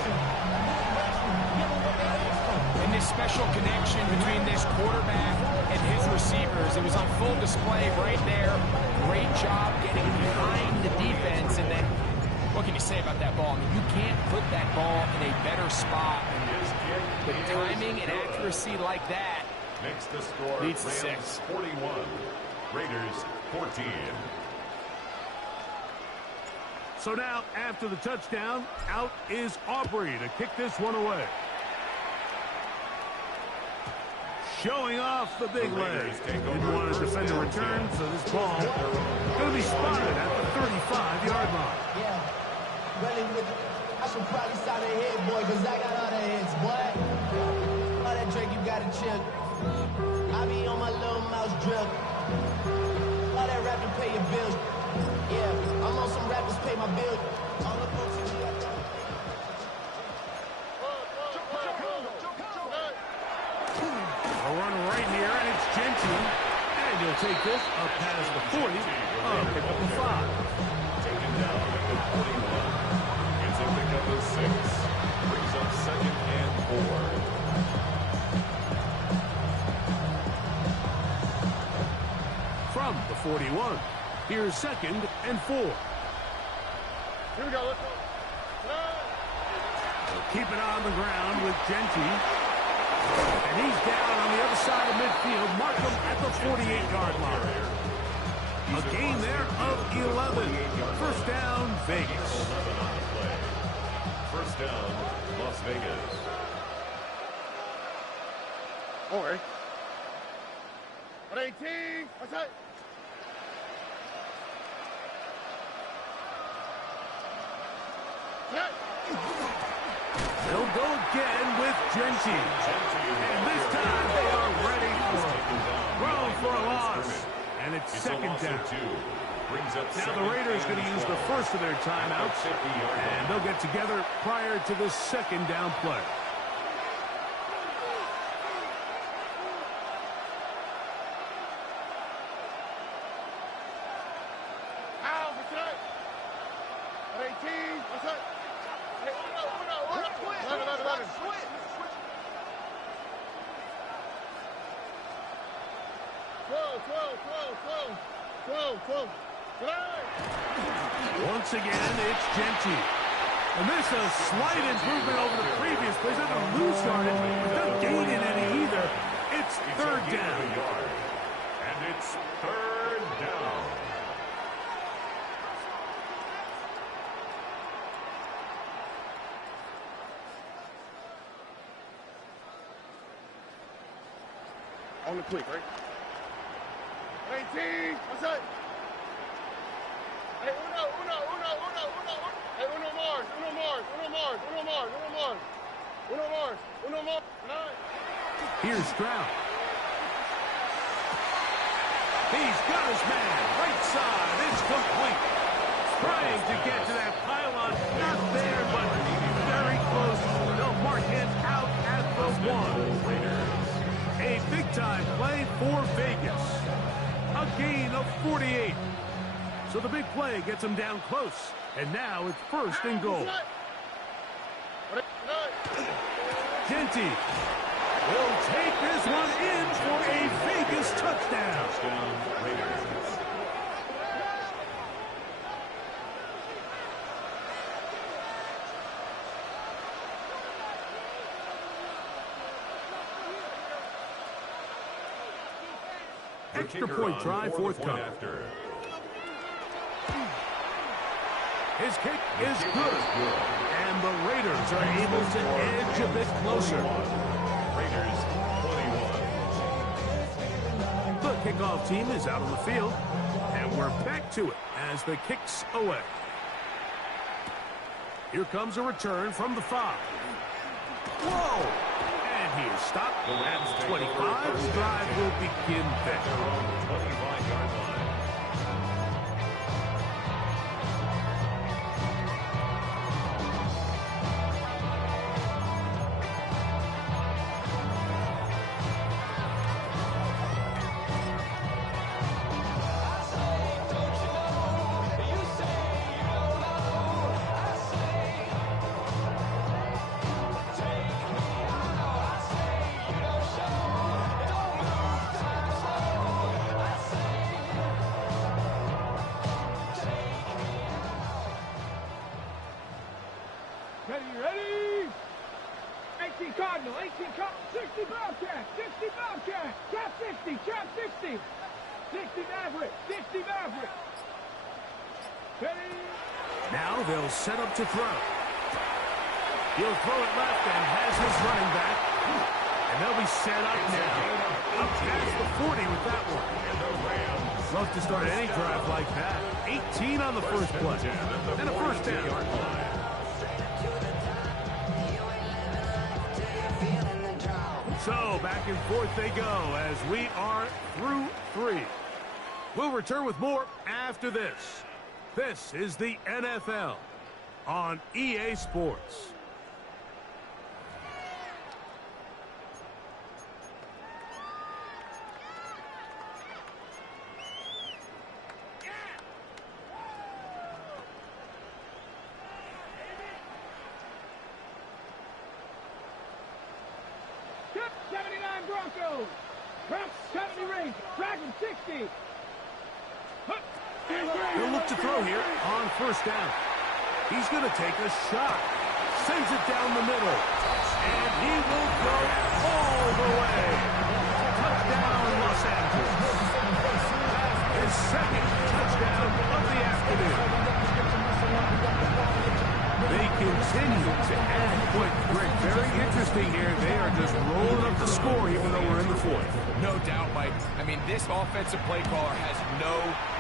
And this special connection between this quarterback and his receivers, it was on full display right there. Great job getting behind the defense, and then what can you say about that ball? I mean, you can't put that ball in a better spot. With timing and accuracy like that, Makes the score leads to Rams 6. 41, Raiders 14. So now, after the touchdown, out is Aubrey to kick this one away. Showing off the big leg. Didn't want to defend a return, so this ball going to be spotted at the 35-yard line. Yeah, running with I should probably sign a hit, boy, because I got all the hits, boy. All that Drake, you got to chill. I be on my little mouse drill. All that rapping, pay your bills. Yeah, I'm on some rappers, pay my bills. All the folks in the A run right here, and it's Genty. And you'll take this up past the 40, pick up the 5. Taken down at the 41. Gets a pickup of 6. Brings up 2nd and 4. From the 41, here's 2nd and 4. Here we go. Let's go. Keep it on the ground with Genty. And he's down on the other side of midfield. Markham at the 48-yard line. A gain there of 11. First down, Vegas. 11 on the play. First down, Las Vegas. All right. 18. What's that? They'll go again with Genty. And this time they are ready for it. Thrown for a loss. And it's 2nd down. Now the Raiders going to use the first of their timeouts. And they'll get together prior to the 2nd down play. Once again, it's Genty. And this is a slight improvement over the previous plays. Not going to lose yardage, but not gaining any either. It's third down. And it's third down. On the quick, right? 18. What's that? Hey, uno. Hey, uno Mars. Here's Stroud. He's got his man. Right side. It's complete. Trying to get to that pylon. Not there, but very close. They'll mark him out at the 1. A big-time play for Vegas. A gain of 48. So the big play gets him down close. And now it's first and goal. Genty will take this one in for a Vegas touchdown. Extra point try forthcoming. His kick is good. And the Raiders are able to edge a bit closer. Raiders 21. The kickoff team is out on the field. And we're back to it as the kick's away. Here comes a return from the 5. Whoa! And he is stopped at 25. The drive will begin there. 25-yard line. Ready? 18 Cardinal, 60 Bobcat, 60 Bobcat, trap 60, 60 Maverick, 60 Maverick. Ready? Now they'll set up to throw. He'll throw it left and has his running back. And they'll be set up now. Up past the 40 with that one. Love to start any drive like that. 18 on the first play. And a first down. So, back and forth they go as we are through 3. We'll return with more after this. This is the NFL on EA Sports. Broncos. Route 70 range. Dragon 60. He'll look to throw here on first down. He's going to take a shot. Sends it down the middle. And he will go all the way. Touchdown, Los Angeles. His second touchdown of the afternoon. They continue to add points. Greg, very interesting here. They are just rolling up the score even though we're in the 4th. No doubt, Mike. I mean, this offensive play caller has no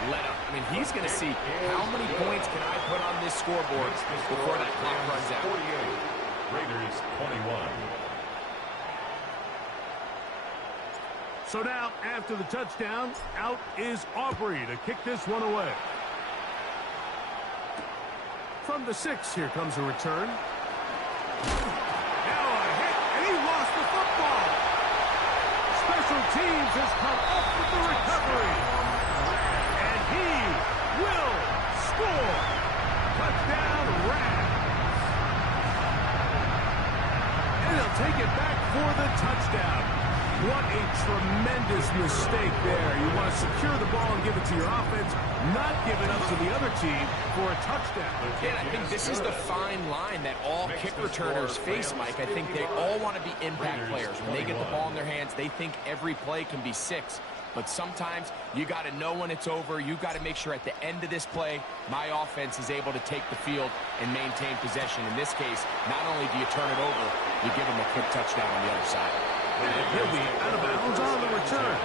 let-up. I mean, he's going to see how many points can I put on this scoreboard before that clock runs out. 48. Raiders 21. So now, after the touchdown, out is Aubrey to kick this one away. From the 6, here comes a return. Now a hit, and he lost the football. Special teams has come up with the recovery. And he will score. Touchdown, Rams. And he'll take it back for the touchdown. What a tremendous tremendous mistake there. You want to secure the ball and give it to your offense, not give it up to the other team for a touchdown. Yeah, I think this is the fine line that all kick returners face, Mike. I think they all want to be impact players. When they get the ball in their hands, they think every play can be 6. But sometimes you got to know when it's over. You got to make sure at the end of this play, my offense is able to take the field and maintain possession. In this case, not only do you turn it over, you give them a quick touchdown on the other side. And he'll be out of bounds on the return.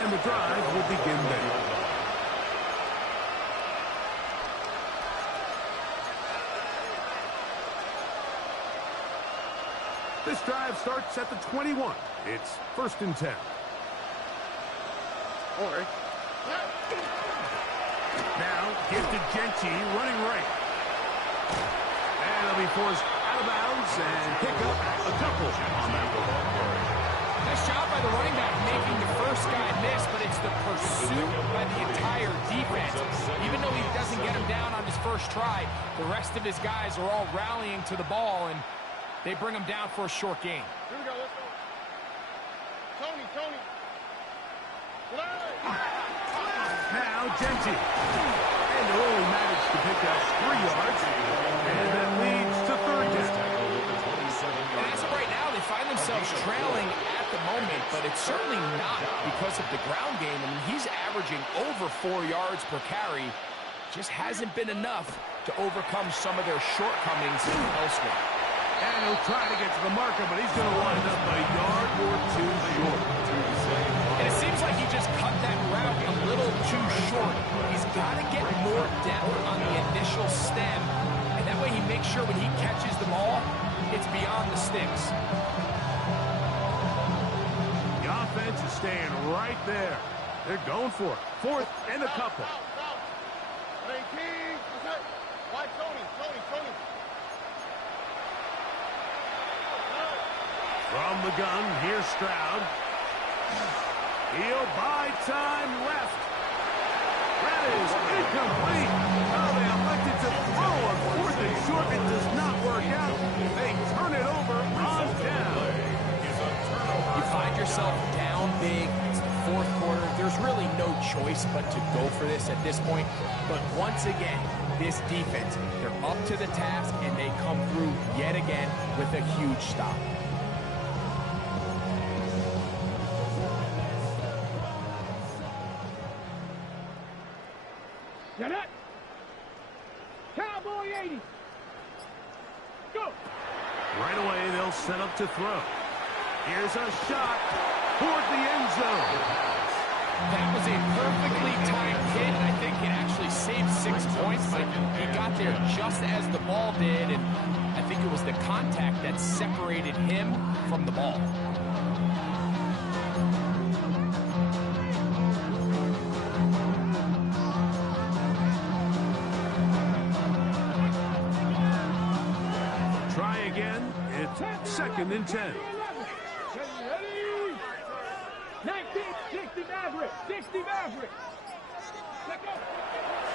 And the drive will begin there. This drive starts at the 21. It's 1st and 10. Now, gifted Genty running right. And he'll be forced out of bounds and pick up a couple on that one. Nice job by the running back making the first guy miss, but it's the pursuit by the entire defense. Even though he doesn't get him down on his first try, the rest of his guys are all rallying to the ball, and they bring him down for a short gain. Here we go, let's go. Tony. Now, Genty. And they only managed to pick up 3 yards. And that leads to 3rd down. And as of right now, they find themselves trailing at the moment, but it's certainly not because of the ground game. I mean, he's averaging over 4 yards per carry. Just hasn't been enough to overcome some of their shortcomings elsewhere. And he'll try to get to the marker, but he's going to wind up a yard or 2 short. And it seems like he just cut that route a little too short. He's got to get more depth on the initial stem, and that way he makes sure when he catches the ball, it's beyond the sticks. The offense is staying right there. They're going for it. 4th and a couple. 18. That's it. Why Tony? From the gun, here's Stroud. He'll buy time left. That is incomplete. Oh, they elected to throw on 4th and short. It does not work out. They turn it over on down. You find yourself down big. It's the 4th quarter. There's really no choice but to go for this at this point. But once again, this defense, they're up to the task, and they come through yet again with a huge stop. Get it. Cowboy 80. Go. Right away, they'll set up to throw. Here's a shot toward the end zone. That was a perfectly timed hit, and I think it actually saved 6 points, but he got there just as the ball did, and I think it was the contact that separated him from the ball. Try again. It's 2nd and 10. 1960 Maverick. 60 Maverick. Let go.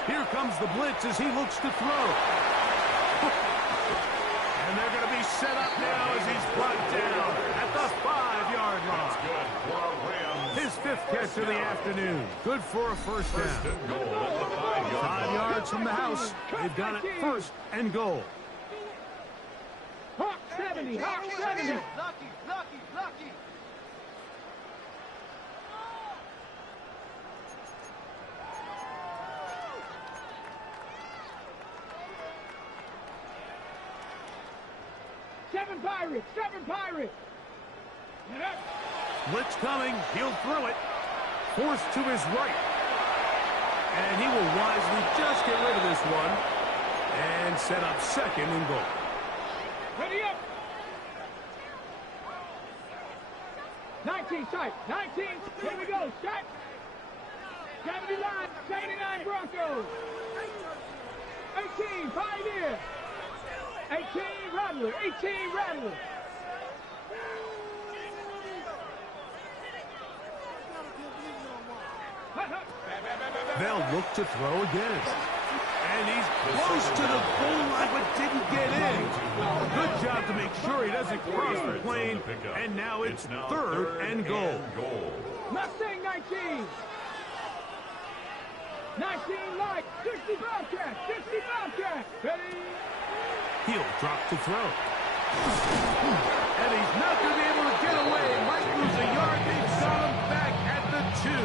Here comes the blitz as he looks to throw. And they're going to be set up now as he's brought down at the 5-yard line. His 5th catch of the afternoon. Good for a 1st down. 5 yards from the house. They've got it 1st and goal. Hawk 70. Hawk 70. Lucky. Seven Pirates. Get up. Blitz coming. He'll throw it. Forced to his right. And he will wisely just get rid of this one. And set up 2nd and goal. Ready up. 19 tight. 19. Here we go. Set. 79 Broncos. 18 Pioneer. 18 Rattler. 18 Rattler. They'll look to throw again. And he's close to the goal line, but didn't get in. Good job to make sure he doesn't cross the plane. And now it's 3rd and goal. Mustang 19. 19 light, 60 Bobcat, 60 Bobcat. Ready? He'll drop to throw. And he's not going to be able to get away. Might lose a yard. They've got him back at the 2.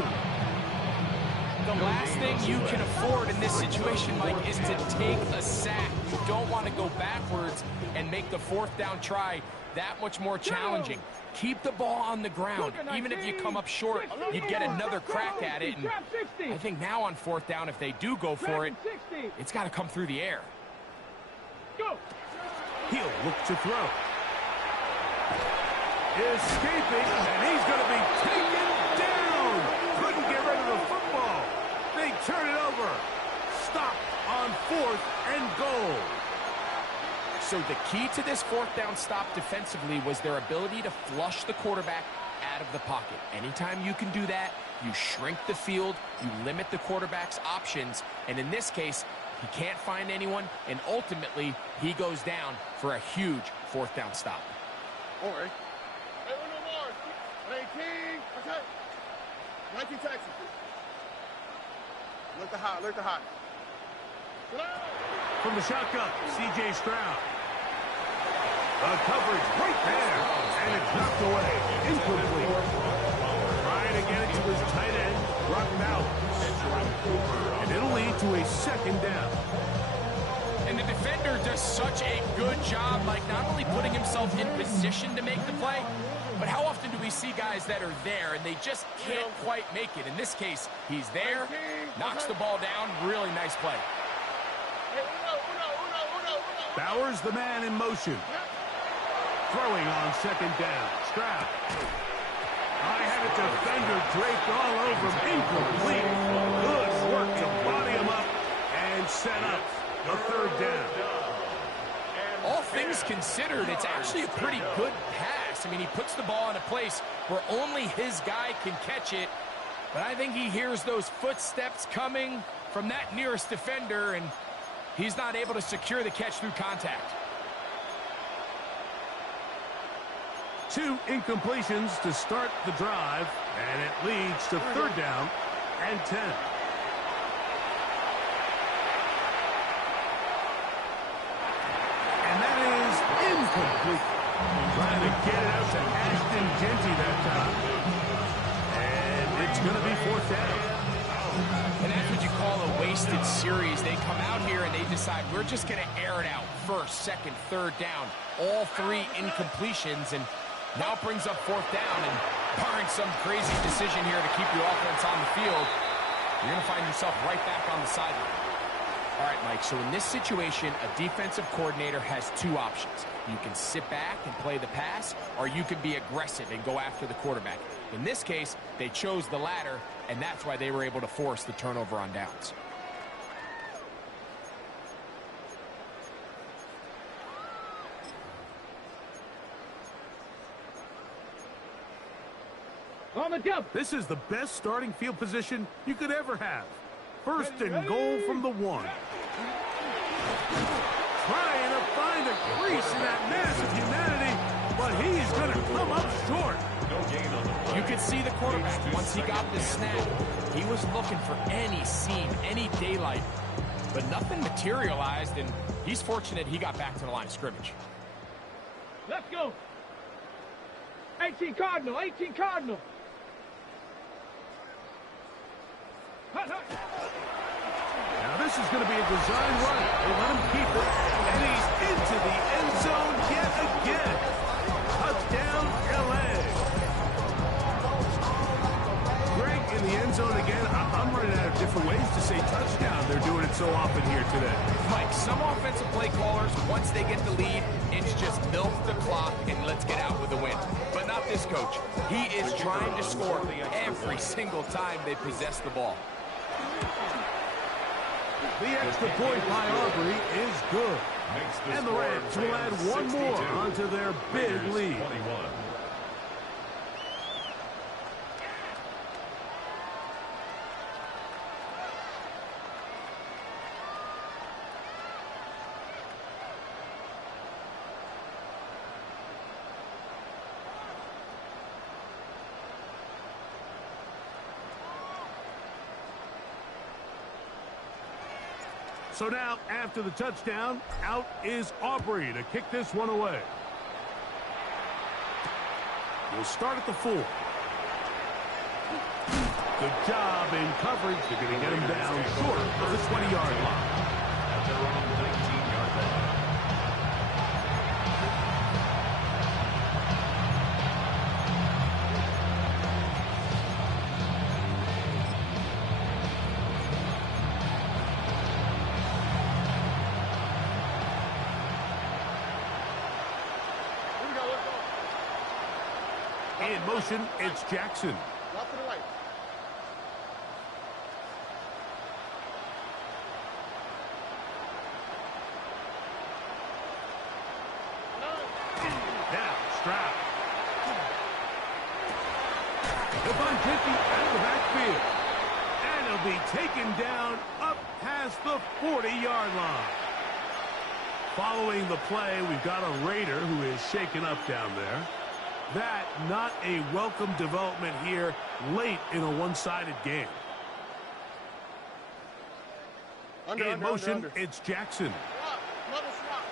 The last thing you can afford in this situation, Mike, is to take a sack. You don't want to go backwards and make the 4th down try that much more challenging. Keep the ball on the ground. Even if you come up short, you'd get another crack at it. And I think now on 4th down, if they do go for it, it's got to come through the air. Go. He'll look to throw. Escaping, and he's going to be taken down. Couldn't get rid of the football. They turn it over. Stop on 4th and goal. So the key to this 4th down stop defensively was their ability to flush the quarterback out of the pocket. Anytime you can do that, you shrink the field, you limit the quarterback's options, and in this case, he can't find anyone, and ultimately, he goes down for a huge 4th down stop. All right. Hey, no more. 19. Okay. 19 Texas. Alert the high, alert the high. From the shotgun, C.J. Stroud. The coverage right there, and it's knocked away. Incomplete. Trying to get it to his tight end, Brock Bowers. And it'll lead to a 2nd down. And the defender does such a good job, like not only putting himself in position to make the play, but how often do we see guys that are there and they just can't quite make it? In this case, he's there, knocks the ball down, really nice play. Bowers, the man in motion. Throwing on 2nd down. Stroud. I had a defender draped all over him. Incomplete. Good work to body him up and set up a 3rd down. All things considered, it's actually a pretty good pass. I mean, he puts the ball in a place where only his guy can catch it. But I think he hears those footsteps coming from that nearest defender, and he's not able to secure the catch through contact. 2 incompletions to start the drive, and it leads to 3rd down and 10. And that is incomplete. Trying to get it out to Ashton Genty that time. And it's going to be 4th down. And that's what you call a wasted series. They come out here and they decide we're just going to air it out. 1st, 2nd, 3rd down. All 3 incompletions, and now it brings up 4th down, and barring some crazy decision here to keep your offense on the field, you're going to find yourself right back on the sideline. All right, Mike, so in this situation, a defensive coordinator has 2 options. You can sit back and play the pass, or you can be aggressive and go after the quarterback. In this case, they chose the latter, and that's why they were able to force the turnover on downs. On the jump. This is the best starting field position you could ever have. 1st and goal from the 1. Trying to find a crease in that massive humanity, but he's going to come up short. You could see the quarterback, once he got the snap, he was looking for any seam, any daylight, but nothing materialized, and he's fortunate he got back to the line of scrimmage. Let's go. 18 Cardinal, 18 Cardinal. Hut, hut. Now this is going to be a design run. They let him keep it, and he's into the end zone yet again. Touchdown, L.A. Greg, in the end zone again. I'm running out of different ways to say touchdown. They're doing it so often here today. Mike, some offensive play callers, once they get the lead, it's just milk the clock and let's get out with a win. But not this coach. He is trying to score every single time they possess the ball. The extra point by Aubrey is good. And the Rams will add 1 more onto their big lead. So now, after the touchdown, out is Aubrey to kick this one away. We'll start at the 4. Good job in coverage. They're going to get him down short of the 20-yard line. At their own 19-yard line. Here we go, let's go. In motion, it's Jackson. Drop to the right. Now, Stroud. He'll find 50 out of the backfield. And he'll be taken down up past the 40-yard line. Following the play, we've got a Raider who is shaken up down there. That not a welcome development here late in a one-sided game. In motion, it's Jackson. Swap. Another swap.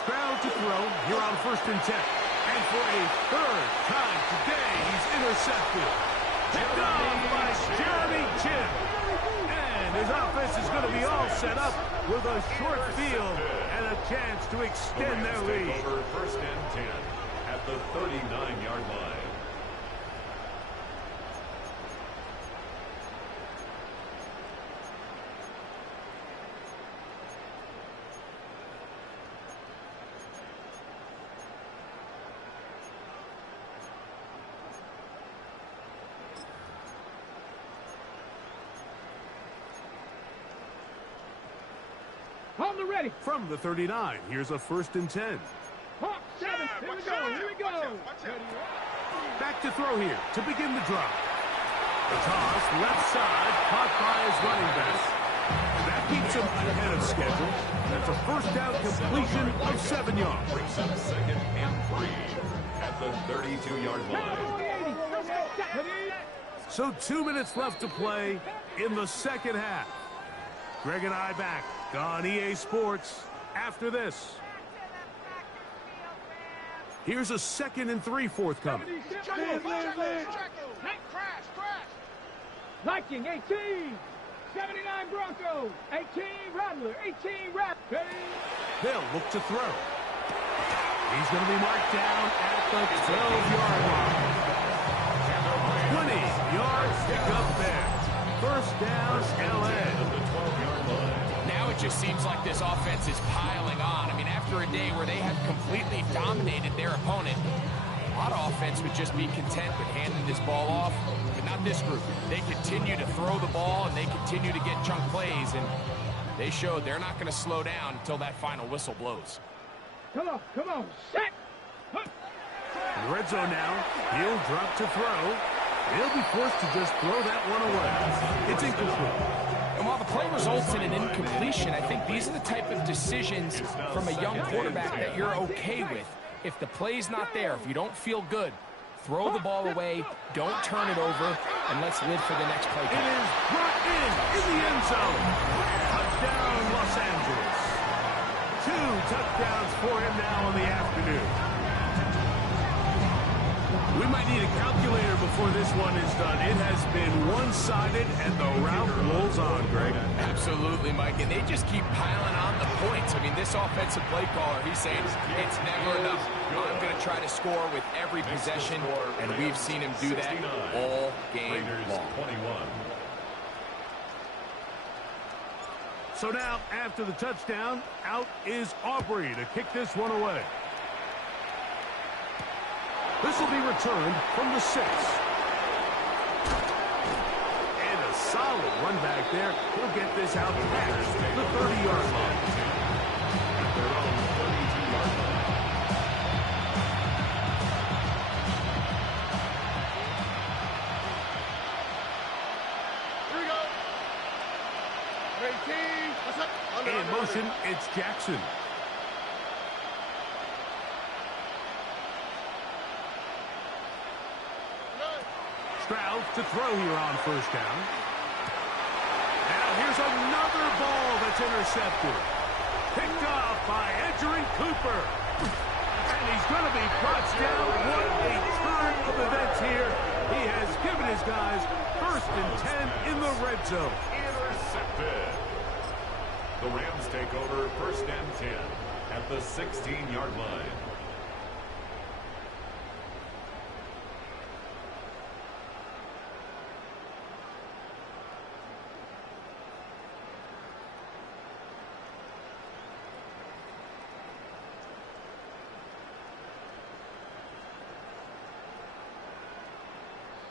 Stroud to throw here on 1st and 10. And for a third time today, he's intercepted. Picked off by Jeremy Chinn. And his offense is going to be all set up with a short field and a chance to extend their lead. Over 1st and 10 at the 39-yard line. On the ready. From the 39, here's a 1st and 10. Hawk 7. Here we go. Here we go. Back to throw here to begin the drive. The toss, left side, caught by his running back. And that keeps him ahead of schedule. That's a 1st down completion of 7 yards. Brings up 2nd and 3 at the 32-yard line. So 2 minutes left to play in the second half. Greg and I back on EA Sports after this. Here's a 2nd and 3 forthcoming. Viking 18. 79 Broncos. 18 Rattler. 18 Rattler. They'll look to throw. He's going to be marked down at the 12-yard line. 20 yards pick up there. 1st down, LA. Now it just seems like this offense is piling on. I mean, after a day where they have completely dominated their opponent, a lot of offense would just be content with handing this ball off, but not this group. They continue to throw the ball, and they continue to get chunk plays, and they showed they're not going to slow down until that final whistle blows. Come on, set. In the red zone now, he'll drop to throw. He'll be forced to just throw that one away. It's incomplete. And while the play results in an incompletion, I think these are the type of decisions from a young quarterback that you're okay with. If the play's not there, if you don't feel good, throw the ball away, don't turn it over, and let's live for the next play. It is brought in the end zone. Touchdown, Los Angeles. 2 touchdowns for him now in the afternoon. We might need a calculator before this one is done. It has been one-sided, and the route rolls on, Greg. Absolutely, Mike, and they just keep piling on the points. I mean, this offensive play caller, he's saying it's never enough. I'm going to try to score with every possession, and we've seen him do that all game long. 21. So now, after the touchdown, out is Aubrey to kick this one away. This will be returned from the 6. And a solid run back there. He'll get this out past the 30-yard line. At their own 32-yard line. Here we go. 18. In motion, it's Jackson. Stroud to throw here on first down. Now here's another ball that's intercepted. Picked off by Edgerrin Cooper. And he's going to be brought down. What a turn of events here. He has given his guys 1st and 10 in the red zone. Intercepted. The Rams take over 1st and 10 at the 16-yard line.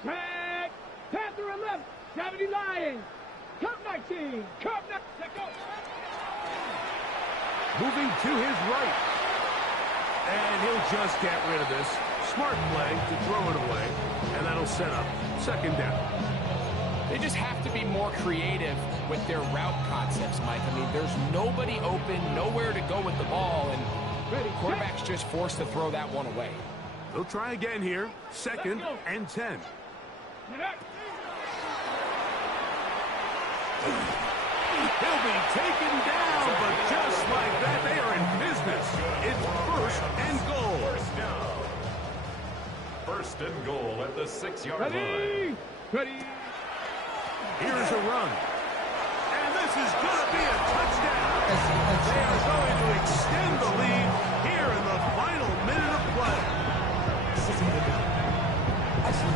Tag! Panther 11, 70 Lions. Cup 19, Cup 19. Moving to his right. And he'll just get rid of this. Smart play to throw it away. And that'll set up 2nd down. They just have to be more creative with their route concepts, Mike. I mean, there's nobody open, nowhere to go with the ball, and quarterback's just forced to throw that one away. They'll try again here. 2nd and 10. He'll be taken down, but just like that, they are in business. It's 1st and goal. 1st and goal at the 6-yard line. Ready. Here's a run. And this is going to be a touchdown. They are going to extend the lead here in the final minute of play.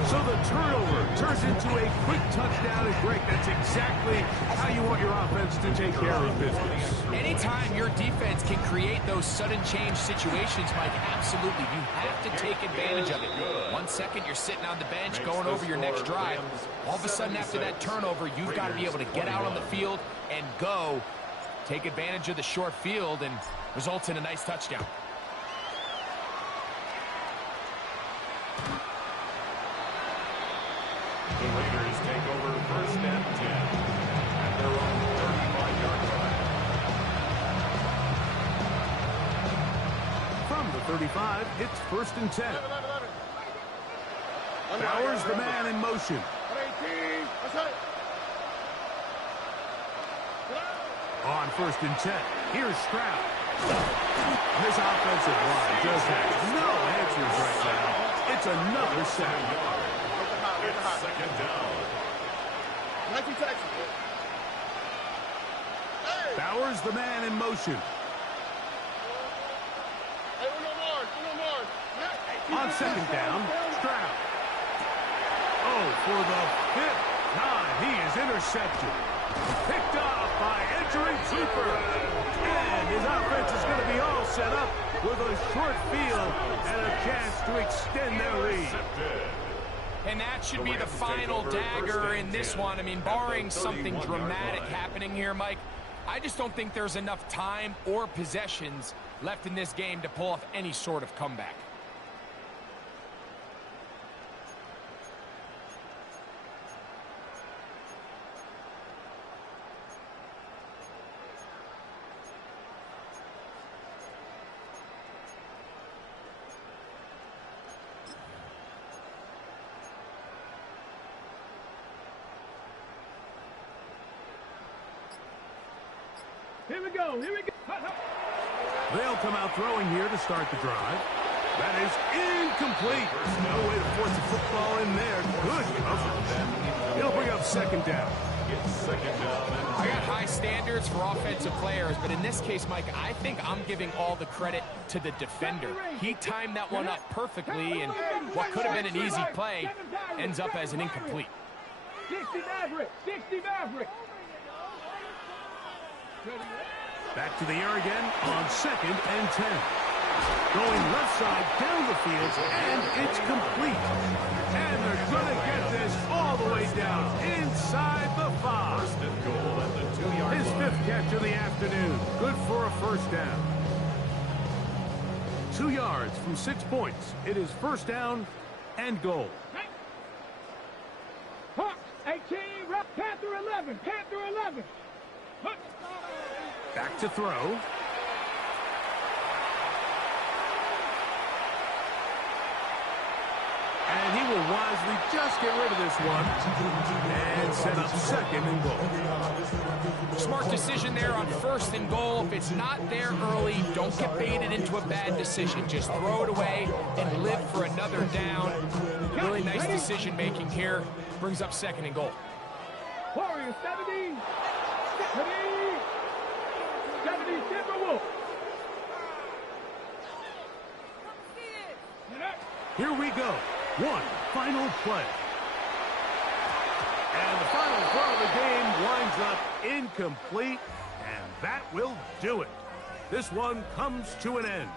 So the turnover turns into a quick touchdown. And Greg, that's exactly how you want your offense to take care of business. Anytime your defense can create those sudden change situations, Mike, absolutely, you have to take advantage of it. 1 second, you're sitting on the bench going over your next drive. All of a sudden, after that turnover, you've got to be able to get out on the field and go. Take advantage of the short field and results in a nice touchdown. The Raiders take over 1st and 10 at their own 35-yard line. From the 35, it's 1st and 10. Bowers the man in motion. On 1st and 10, here's Stroud. This offensive line just has no answers right now. It's another sack. It's 2nd down. Bowers the man in motion. On 2nd down, Stroud. Oh, for the 5th time, he is intercepted. Picked off by Edgerrin Cooper. And his offense is going to be all set up with a short field and a chance to extend their lead. And that should be the final dagger in this one. I mean, barring something dramatic happening here, Mike, I just don't think there's enough time or possessions left in this game to pull off any sort of comeback. Here we go. They'll come out throwing here to start the drive. That is incomplete. No way to force the football in there. Good coverage. It'll bring up 2nd down. It's 2nd down. I got high standards for offensive players, but in this case, Mike, I think I'm giving all the credit to the defender. He timed that one up perfectly, and what could have been an easy play ends up as an incomplete. 60 Maverick. Back to the air again on 2nd and 10. Going left side down the field, and it's complete. And they're going to get this all the way down inside the 5. 1st and goal at the 2-yard His line. 5th catch of the afternoon. Good for a 1st down. 2 yards from 6 points. It is 1st down and goal. Hawks 18, Panther 11. Back to throw. And he will wind wisely just get rid of this one and set up second and goal. Smart decision there on first and goal. If it's not there early, don't get baited into a bad decision. Just throw it away and live for another down. Really nice decision making here. Brings up second and goal. Warriors 70. Timberwolves. Here we go. One final play. And the final throw of the game winds up incomplete, and that will do it. This one comes to an end.